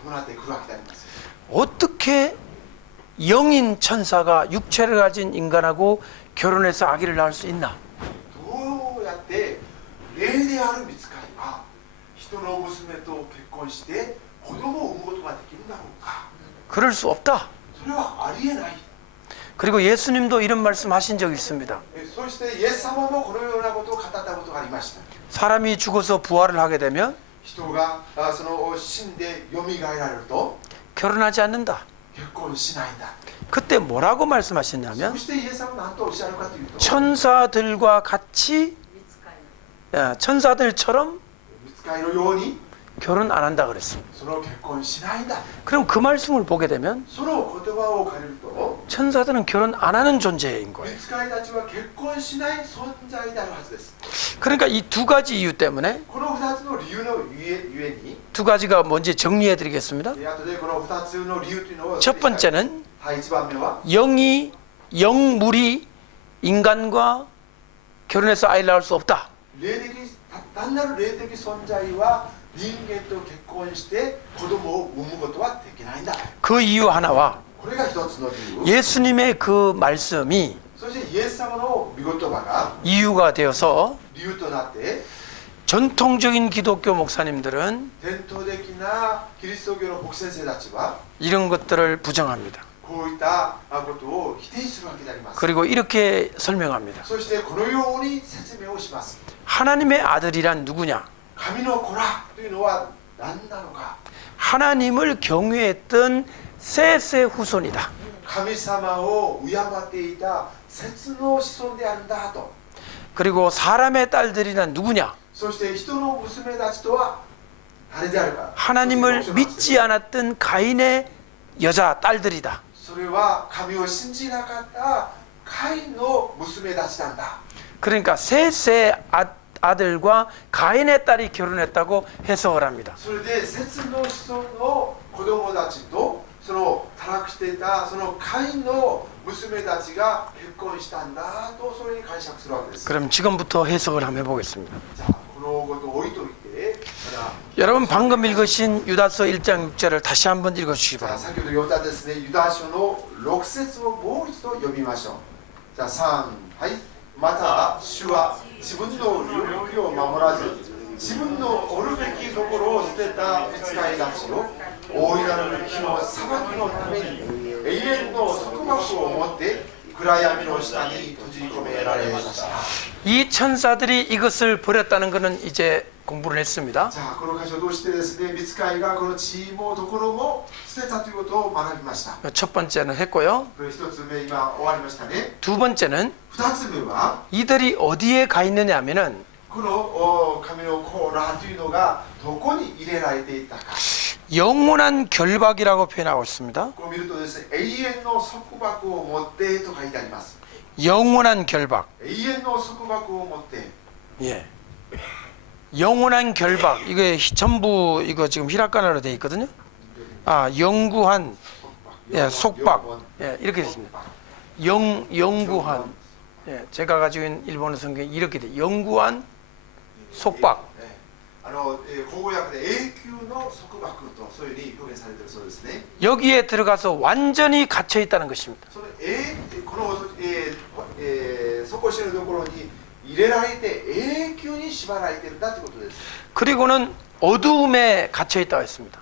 伴ってくるわけであります。 어떻게 영인 천사가 육체를 가진 인간하고 결혼해서 아기를 낳을 수 있나? どうやって霊である御使いが人の娘と結婚して子供を産むことができるんだろうか。 그럴 수 없다. それはありえない。 그리고 예수님도 이런 말씀하신 적이 있습니다. そしてイエス様もこのようなことを語ったことがありました。 사람이 죽어서 부활을 하게 되면 人がその死んで蘇られると 결혼하지 않는다. 結婚しないんだ。 그때 뭐라고 そ 말씀하셨냐면 してイエス様は何とおっしゃるかというと、 천사들과 같이 천사들처럼 御使いのように 결혼 안 한다 그랬습니다. その結婚しないんだ。 그럼 그 말씀을 보게 되면 その言葉を借りると、 천사들은 결혼 안 하는 존재인 御 거예요. 使いたちは結婚しない存在であるはずです。 그러니까 이 두 가지 이유 때문에 この2つの理由のゆえに、 두 가지가 뭔지 정리해 드리겠습니다. 後でこの2つの理由というのを 첫 번째는 はい、1番目は 영물이 인간과 결혼해서 아이를 낳을 수 없다. 霊的単なる霊的存在は人間と結婚して子供を産むことはできないんだ。 그 이유 하나와 これが一つの理由。 예수님의 그 말씀이 そしてイエス様の御言葉が 이유가 되어서 理由となって 전통적인 기독교 목사님들은 伝統的なキリスト教の牧先生たちは 이런 것들을 부정합니다. こういったことを否定するわけであります。 그리고 이렇게 설명합니다. そしてこのように説明をします。 하나님의 아들이란 누구냐? 神の子らというのは何なのか。 하나님을 경외했던 셋의 후손이다. 神様を敬っていた節の子孫であるんだと。 그리고 사람의 딸들이란 누구냐? そして人の娘たちとは誰であるか。 하나님을 믿지 않았던 가인의 여자 딸들이다. それは神を信じなかったカインの娘たちなんだ。 그러니까 셋의 아들과 가인의 딸이 결혼했다고 해석을 합니다. それで節の子孫の子供たちとその堕落していたそのカインの娘たちが結婚したんだとそれに解釈するわけです。 그럼 지금부터 해석을 한번 해보겠습니다. じゃあこのことを置いといて、 여러분 방금 읽으신 유다서 1장 6절을 다시 한번 읽어주시기 じゃあ 바랍니다. 先ほど読んだですねユダ書の6節をもう一度読みましょう。じゃあ3、はい。また主は自分の領域を守らず自分のおるべきところを捨てた御使いたちを大いなる日の裁きのために永遠の束縛を持って暗闇の下に閉じ込められました。 이 천사들이 이것을 버렸다는 것은 이제 공부를 했습니다. じゃあこの箇所を通してですね御使いがこの地位もところも捨てたということを学びました。 첫 번째는 했고요. これ一つ目今終わりましたね。 두 번째는 二つ目は 이들이 어디에 가 있느냐 하면은 この神の子らというのがどこに入れられていたか。 영원한 결박이라고 표현하고 있습니다. こう見るとですね永遠の束縛を持ってと書いてあります。 영원한 결박. 永遠の束縛を持って。 예. 영원한 결박. 이게 전부 이거 지금 히라가나로 되어 있거든요. 영구한, 예, 속박. 영원. 예, 이렇게 됐습니다. 속박. 영구한. 예, 제가 가지고 있는 일본어 성경에 이렇게 돼. 영구한 속박. 口語訳で永久の束縛とそういうふうに表現されているそうですね。 여기에 들어가서 완전히 갇혀 있다는 것입니다. そのこの底しているところに入れられて永久に縛られているんだということです。 그리고는 어두움에 갇혀 있다고 했습니다.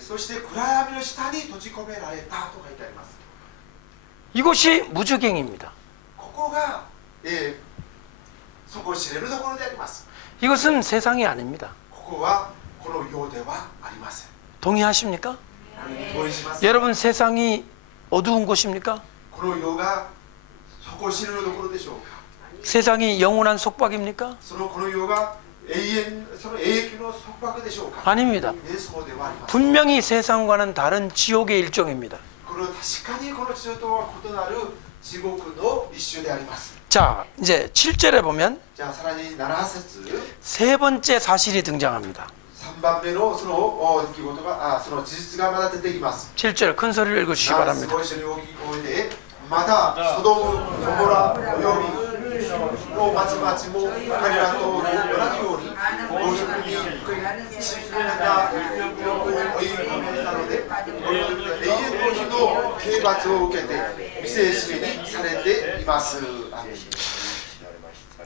そして暗闇の下に閉じ込められたと書いてあります。 이곳이 무주갱입니다. ここが、底知れるところであります。 이것은 세상이 아닙니다. ここはこの世ではありません。 동의하십니까? 同意します。 여러분 세상이 어두운 곳입니까? この世が底知れるところでしょうか。 세상이 영원한 속박입니까? この世が永久の束縛でしょうか。 아닙니다. そうではありません。 분명히 세상과는 다른 지옥의 일종입니다. これは確かにこの地上とは異なる地獄の一種であります。 자, 이제 7절에 보면 じゃあさらに7節 세 번째 사실이 등장합니다. 3番目のその出来事がその事実がまだ出てきます。 7절 큰 소리를 읽어주시기 7節 바랍니다. ご一緒に大きい声でまたソドム、ゴモラおよびの町々も彼らと同じように暴食に沈んだ欲を追い込めたので永遠の日の刑罰を受けて見せしめにされています。アーメン。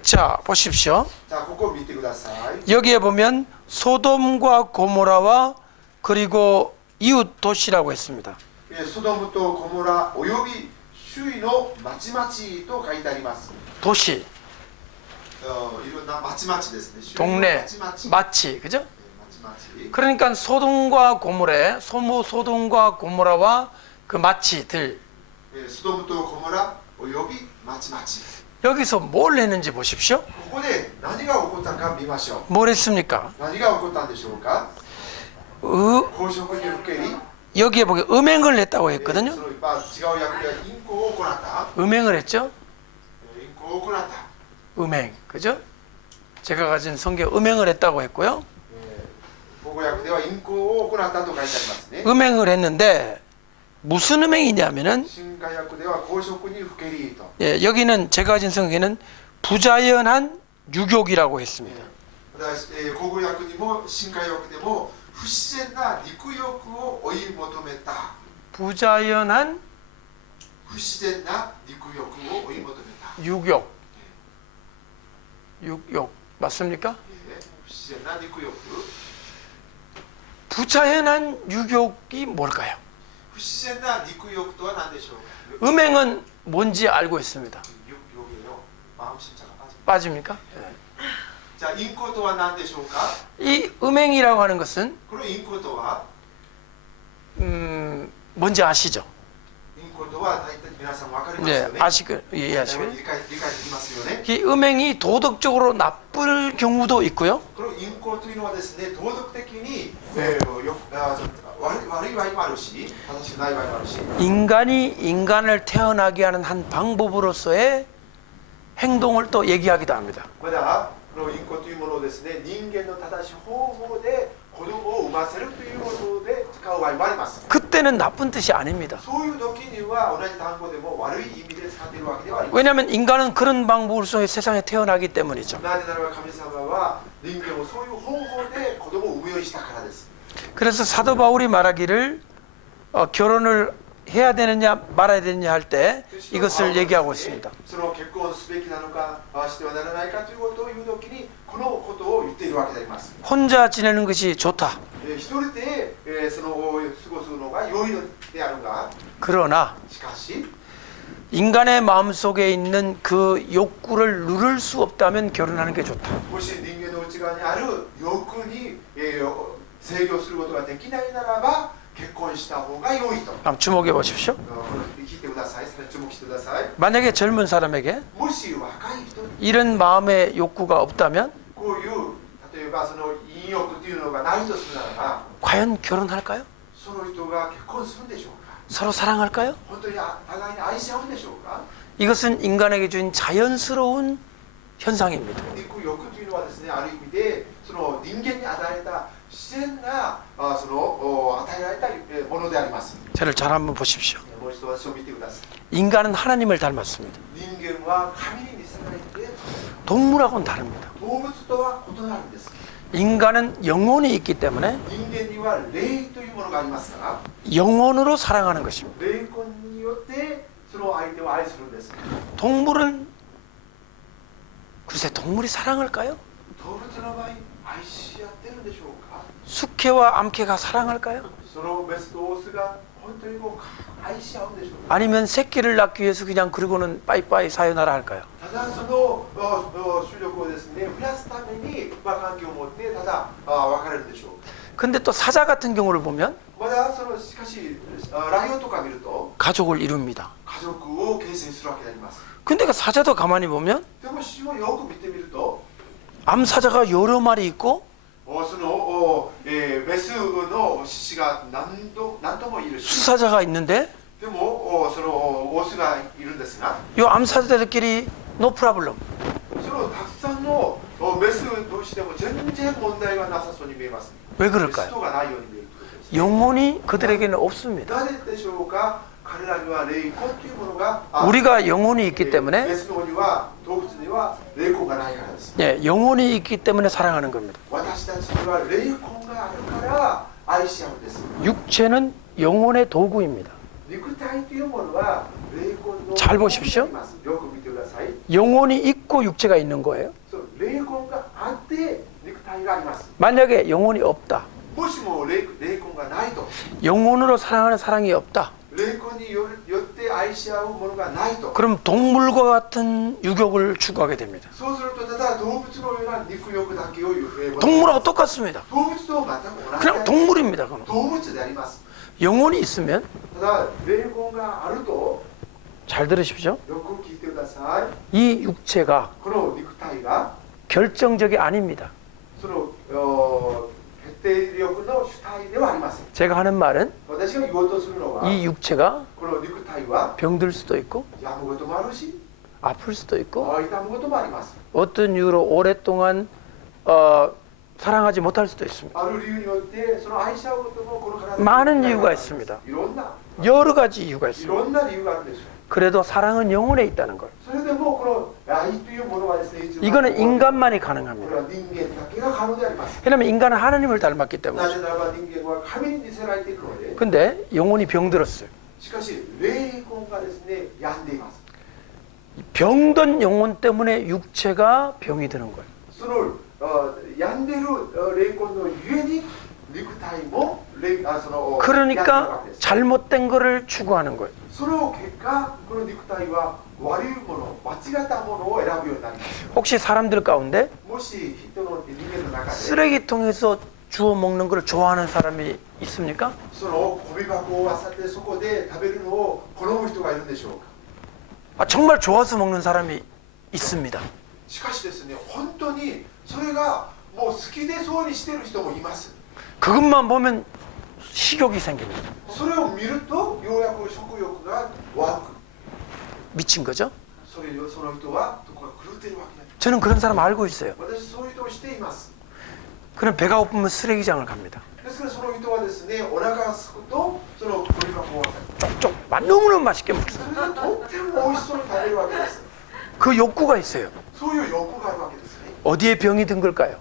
자, 보십시오. じゃあここを見てください。 여기에 보면 소돔과 고모라와 그리고 이웃 도시라고 했습니다. ソドムとゴモラおよび周囲の町々と書いてあります。 도시, いろんな町々ですね。 동네, 町々。 마치, 그죠? 町々。 그러니까 소돔과 고모라, 소돔과 고모라와 그 마치들 ソドムとゴモラおよび町々。 여기서 뭘 했는지 보십시오. ここで何が起こったか見ましょう。 뭘 했습니까? 何が起こったんでしょうか。 公職に受けに、 여기에 보게 음행을 했다고 そ 했거든요. の違う役で淫行を行った。 음행을 했죠. 淫行を行った。 음행, 그죠? 제가 가진 성경 음행을 했다고 했고요. 保護役では淫行を行ったと書いてありますね。 음행을 했는데 무슨 음행이냐면은 新化役では公職に受けりと。 예, 여기는 제가 가진 성경에는 부자연한 유욕이라고 했습니다. 保護役にも新化役でも不自然な肉欲を追い求めた。 부자연한 不自然な肉欲を追い求めた。 육욕. 육욕 맞습니까? 不自然な肉欲。 부자연한 유욕이 뭘까요? 不自然な肉欲とは何でしょうか。 음행은 뭔지 알고 있습니다. 욕이에요. 마음 심차가 빠집니다. 빠집니까? 예. 자, 인코とは何でしょうか。 이 음행이라고 하는 것은 このインコとは、 뭔지 아시죠? インコとは大体皆さん分かります 네, よね。 아시고 이해하시고. 理解できますよね。 이 음행이 도덕적으로 나쁠 경우도 있고요. このインコというのはですね、道徳的に、悪い場合もあるし、正しくない場合もあるし、 인간이 인간을 태어나게 하는 한 방법으로서의 행동을 또 얘기하기도 합니다. まだこのインコというものをですね、人間の正しい方法で子供を産ませるということで使う場合もあります。 그때는 나쁜 뜻이 아닙니다. そういう時には同じ単語でも悪い意味で使っているわけではありません。 왜냐하면 인간은 그런 방법으로서 세상에 태어나기 때문이죠. なぜならば神様は人間をそういう方法で子供を産むようにしたからです。 그래서 사도 바울이 말하기를 결혼을 해야 되느냐 말아야 되느냐 할 때 이것을 얘기하고 있습니다. その結婚すべきなのかしてはならないかということを言うときにこのことを言っているわけであります。 혼자 지내는 것이 좋다. 一人でその過ごすのが良いのであるが、 그러나 しかし 인간의 마음속에 있는 그 욕구를 누를 수 없다면 결혼하는 게 좋다. もし人間の内側にある欲に制御することができないならば結婚した方が良いと。 한번 주목해 보십시오. 聞いてください。注目してください。 만약에 젊은 사람에게 もし若い人に 이런 마음의 욕구가 없다면 こういう例えばその淫欲というのがないとするならば、 과연 결혼할까요? その人が結婚するんでしょうか。 서로 사랑할까요? 本当に互いに愛し合うんでしょうか。 이것은 인간에게 준 자연스러운 현상입니다. 肉欲というのはですね、ある意味でその人間に与えた自然なその与えられたものであります。 저를 잘 한번 보십시오. もう一度私を見てください。 인간은 하나님을 닮았습니다. 人間は神に似せられて 동물하고는 다릅니다. 動物とは異なるんです。 인간은 영혼이 있기 때문에 人間には霊というものがありますから、 영혼으로 사랑하는 것입니다. 霊魂によってその相手を愛するんです。 동물은 글쎄 동물이 사랑할까요? 動物の場合愛し合ってるんでしょうか。 숙회와 암캐가 사랑할까요? そのメスとオスが本当にこう愛し合うんでしょうか。 아니면 새끼를 낳기 위해서 그냥 그러고는 빠이빠이 사요나라 할까요? ただその種族をですね増やすために関係を持ってただ別れるでしょう。 근데 또 사자 같은 경우를 보면 まだそのしかしライオンとか見ると 가족을 이룹니다. 家族を形成するわけであります。 근데 그 사자도 가만히 보면 でも詩をよく見てみると 암사자가 여러 마리 있고 そのメスの獅子が何ともいるし、 수사자가 있는데 でもそのオスがいるんですが、 이 암사자들끼리 no problem. そのたくさんのメス同士でも全然問題がなさそうに見えます。 왜 人 그럴까요? がないように見えるということです。 영혼이 그들에게는 없습니다. なぜでしょうか。彼らには霊魂というものが 우리가 영혼이 있기 メ 때문에 スの方には動物には霊魂がないからです。 예, 영혼이 있기 때문에 사랑하는 겁니다. 私たちには霊魂があるから愛し合うんです。 육체는 영혼의 도구입니다. 肉体というものは霊魂の 잘 보십시오. よく見てください。 영혼이 있고 육체가 있는 거예요. そう霊魂があって肉体があります。 만약에 영혼이 없다. もしも霊魂がないと、 영혼으로 사랑하는 사랑이 없다. 霊魂によって愛し合うものがないと、 그럼 동물과 같은 유격을 추구하게 됩니다. そうするとただ動物のような肉欲だけを言う。 동물하고 똑같습니다. 動物と全く同じ 그냥 동물입니다. 그건. 動物であります。 영혼이 있으면 ただ霊魂があると 잘 들으십시오. よく聞いてください。 이 육체가 この肉体が 결정적이 아닙니다. その決定力の主体ではありません。 제가 하는 말은 私が言おうとするのは、 이 육체가 この肉体は 병들 수도 있고 病むこともあるし、 아플 수도 있고 痛むこともあります。 어떤 이유로 오랫동안 사랑하지 못할 수도 있습니다. ある理由によってその愛し合うこともこの体に 많은 이유가 있습니다. いろんな 여러 가지 이유가 い 있습니다. ろんな理由があるでしょう。 그래도 사랑은 영혼에 있다는 걸. それでもこの愛というものはですね、いつも 이거는 인간만이 こ 가능합니다. れは人間だけが可能であります。 왜냐하면 인간은 하나님을 닮았기 な 때문에. ぜならば人間は神に似せられているので、 근데 영혼이 병들었어요. しかし霊魂がですね病んでいます。 병든 영혼 때문에 육체가 병이 드는 거예요. その病んでいる霊魂のゆえに肉体もその 그러니까 잘못된 거를 추구하는 거예요. その結果この肉体は悪いもの間違ったものを選ぶようになります。 혹시 사람들 가운데 もし人の人間の中で 쓰레기통에서 주워 먹는 걸 좋아하는 사람이 있습니까? そのゴミ箱を漁ってそこで食べるのを好む人がいるんでしょうか。 정말 좋아서 먹는 사람이 있습니다. しかしですね、本当にそれがもう好きでそうにしている人もいます。 그것만 보면 식욕이 생깁니다. それを見るとようやく食欲が湧く。 미친 거죠? その人はどこか狂っているわけです。 저는 그런 사람 알고 있어요. 私そういう人をしています。 그는 배가 고프면 쓰레기장을 갑니다. ですからその人はですね、お腹が空くとそのゴミ箱を漁る。 쪽쪽 너무너무 맛있게 먹습니다. それがとっても美味しそうに食べるわけです。 그 욕구가 있어요. そういう欲があるわけですね。 어디에 병이 든 걸까요?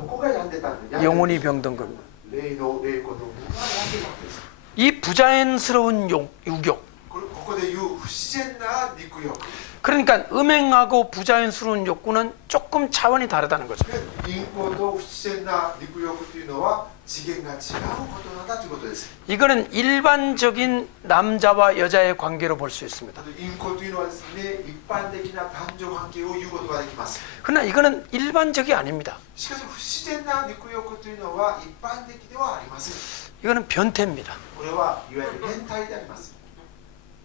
どこが病んでたんで、 영혼이 병든 겁니다. 霊魂の部分が病んでるわけです。 이 부자연스러운 유격. ここで言う不自然な肉欲。 그러니까 음행하고 부자연스러운 욕구는 조금 차원이 다르다는 거죠. 淫行と不自然な肉欲というのは次元が違うことなんだということです。 이거는 일반적인 남자와 여자의 관계로 볼 수 있습니다. 淫行というのはですね、一般的な男女関係を言うことができます。 그러나 이거는 일반적이 아닙니다. しかし不自然な肉欲というのは一般的ではありません。 이거는 변태입니다. これはいわゆる変態であります。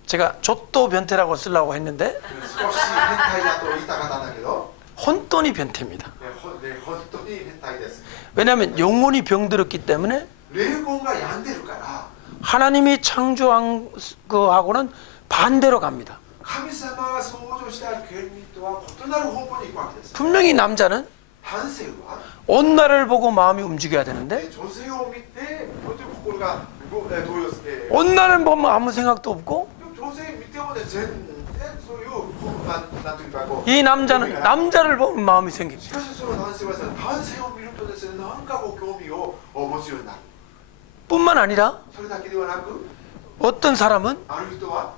제가 좆도 변태라고 쓰려고 했는데 少し変態だと言いたかったんだけど、 혼돈이 변태입니다. 本当に変態です。 왜냐하면 영혼이 병들었기 때문에 霊魂が病んでるから、 하나님이 창조한 거하고는 반대로 갑니다. 神様が創造した権利とは異なる方向に行くわけです。 분명히 남자는 男性は 온 나라를 보고 마음이 움직여야 되는데 女性を見て本当に心が動揺して 온 나라를 보면 아무 생각도 없고 女性見てもね全然そういうなんていうかこう 이 남자는 남자를 보면 마음이 し 생깁니다. かしその男性はですね男性を見るとですねなんかこう興味を持つようになる 뿐만 아니라 それだけではなく 어떤 사람은 ある人は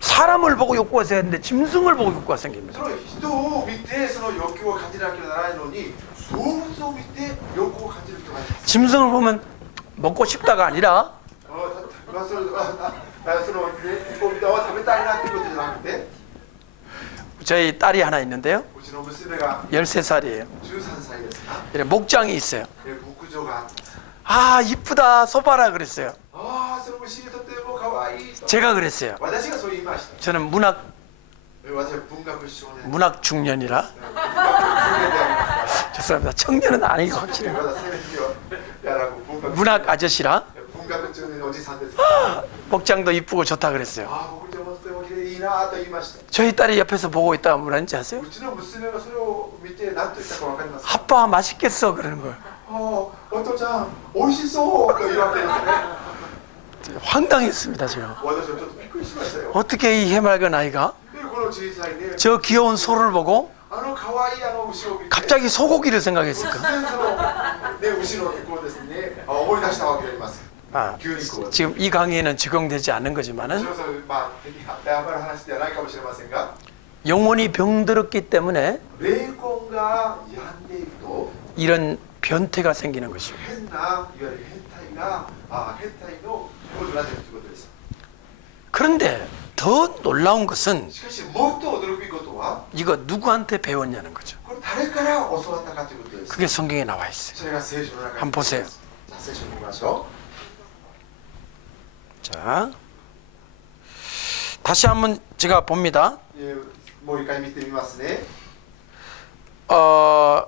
사람을 보고 욕구가 생기는데 짐승을 보고 욕구가 생깁니다. その人を見てその欲求を感じなきゃならないのに動物を見て欲求を感じる人がいます 짐승을 보면 먹고 싶다가 아니라 まあその一歩見たは食べたいなっていうことじゃなくて 저희 딸이 하나 있는데요. うちの娘が 13살이에요. 13歳ですが 목장이 있어요. 牧場があって 아 이쁘다 소봐라 그랬어요. ああその虫にとっても可愛いと 제가 그랬어요. 私がそう言いました 저는 문학 私は文学少年 문학 중년이라 文学少年でありますから 죄송합니다. 청년은 아니고 확실히 まだ青年期をやら文学 문학 아저씨라 文学中年のおじさんです 목장도 이쁘고 좋다 그랬어요. ああ牧場もとても綺麗でいいなと言いました 저희 딸이 옆에서 보고 있다가 뭐라는지 아세요? うちの娘がそれを見て何と言ったか分かりますか 아빠 맛있겠어 그러는 거예요. ああお父ちゃん美味しそうというわけですね 황당했습니다 제가. 私はちょっとびっくりしましたよ 어떻게 이 해맑은 아이가 でこの小さいね 저 귀여운 소를 보고 あの可愛い牛を見て 갑자기 소고기를 생각했을까? 突然その、ね、牛の肉をですね思い出したわけであります 아, 牛肉を 지금 이 강의에는 적용되지 않는 もち 거지만은 ろんそれまあ敵に当てはまる話ではないかもしれませんが 영혼이 병들었기 때문에 霊魂が病んでいると 이런 변태가 생기는 것이에요. 変ないわゆる変態の構造になっているということです 그런데 더 놀라운 것은 しかしもっと驚くべきことは 이거 누구한테 배웠냐는 거죠. これ誰から教わったかということです 그게 성경에 나와 있어요. それが聖書の中に 한번 보세요. じゃあ聖書を見ましょ 자, 다시 한번 제가 봅니다. う、もう一回見てみますね 어,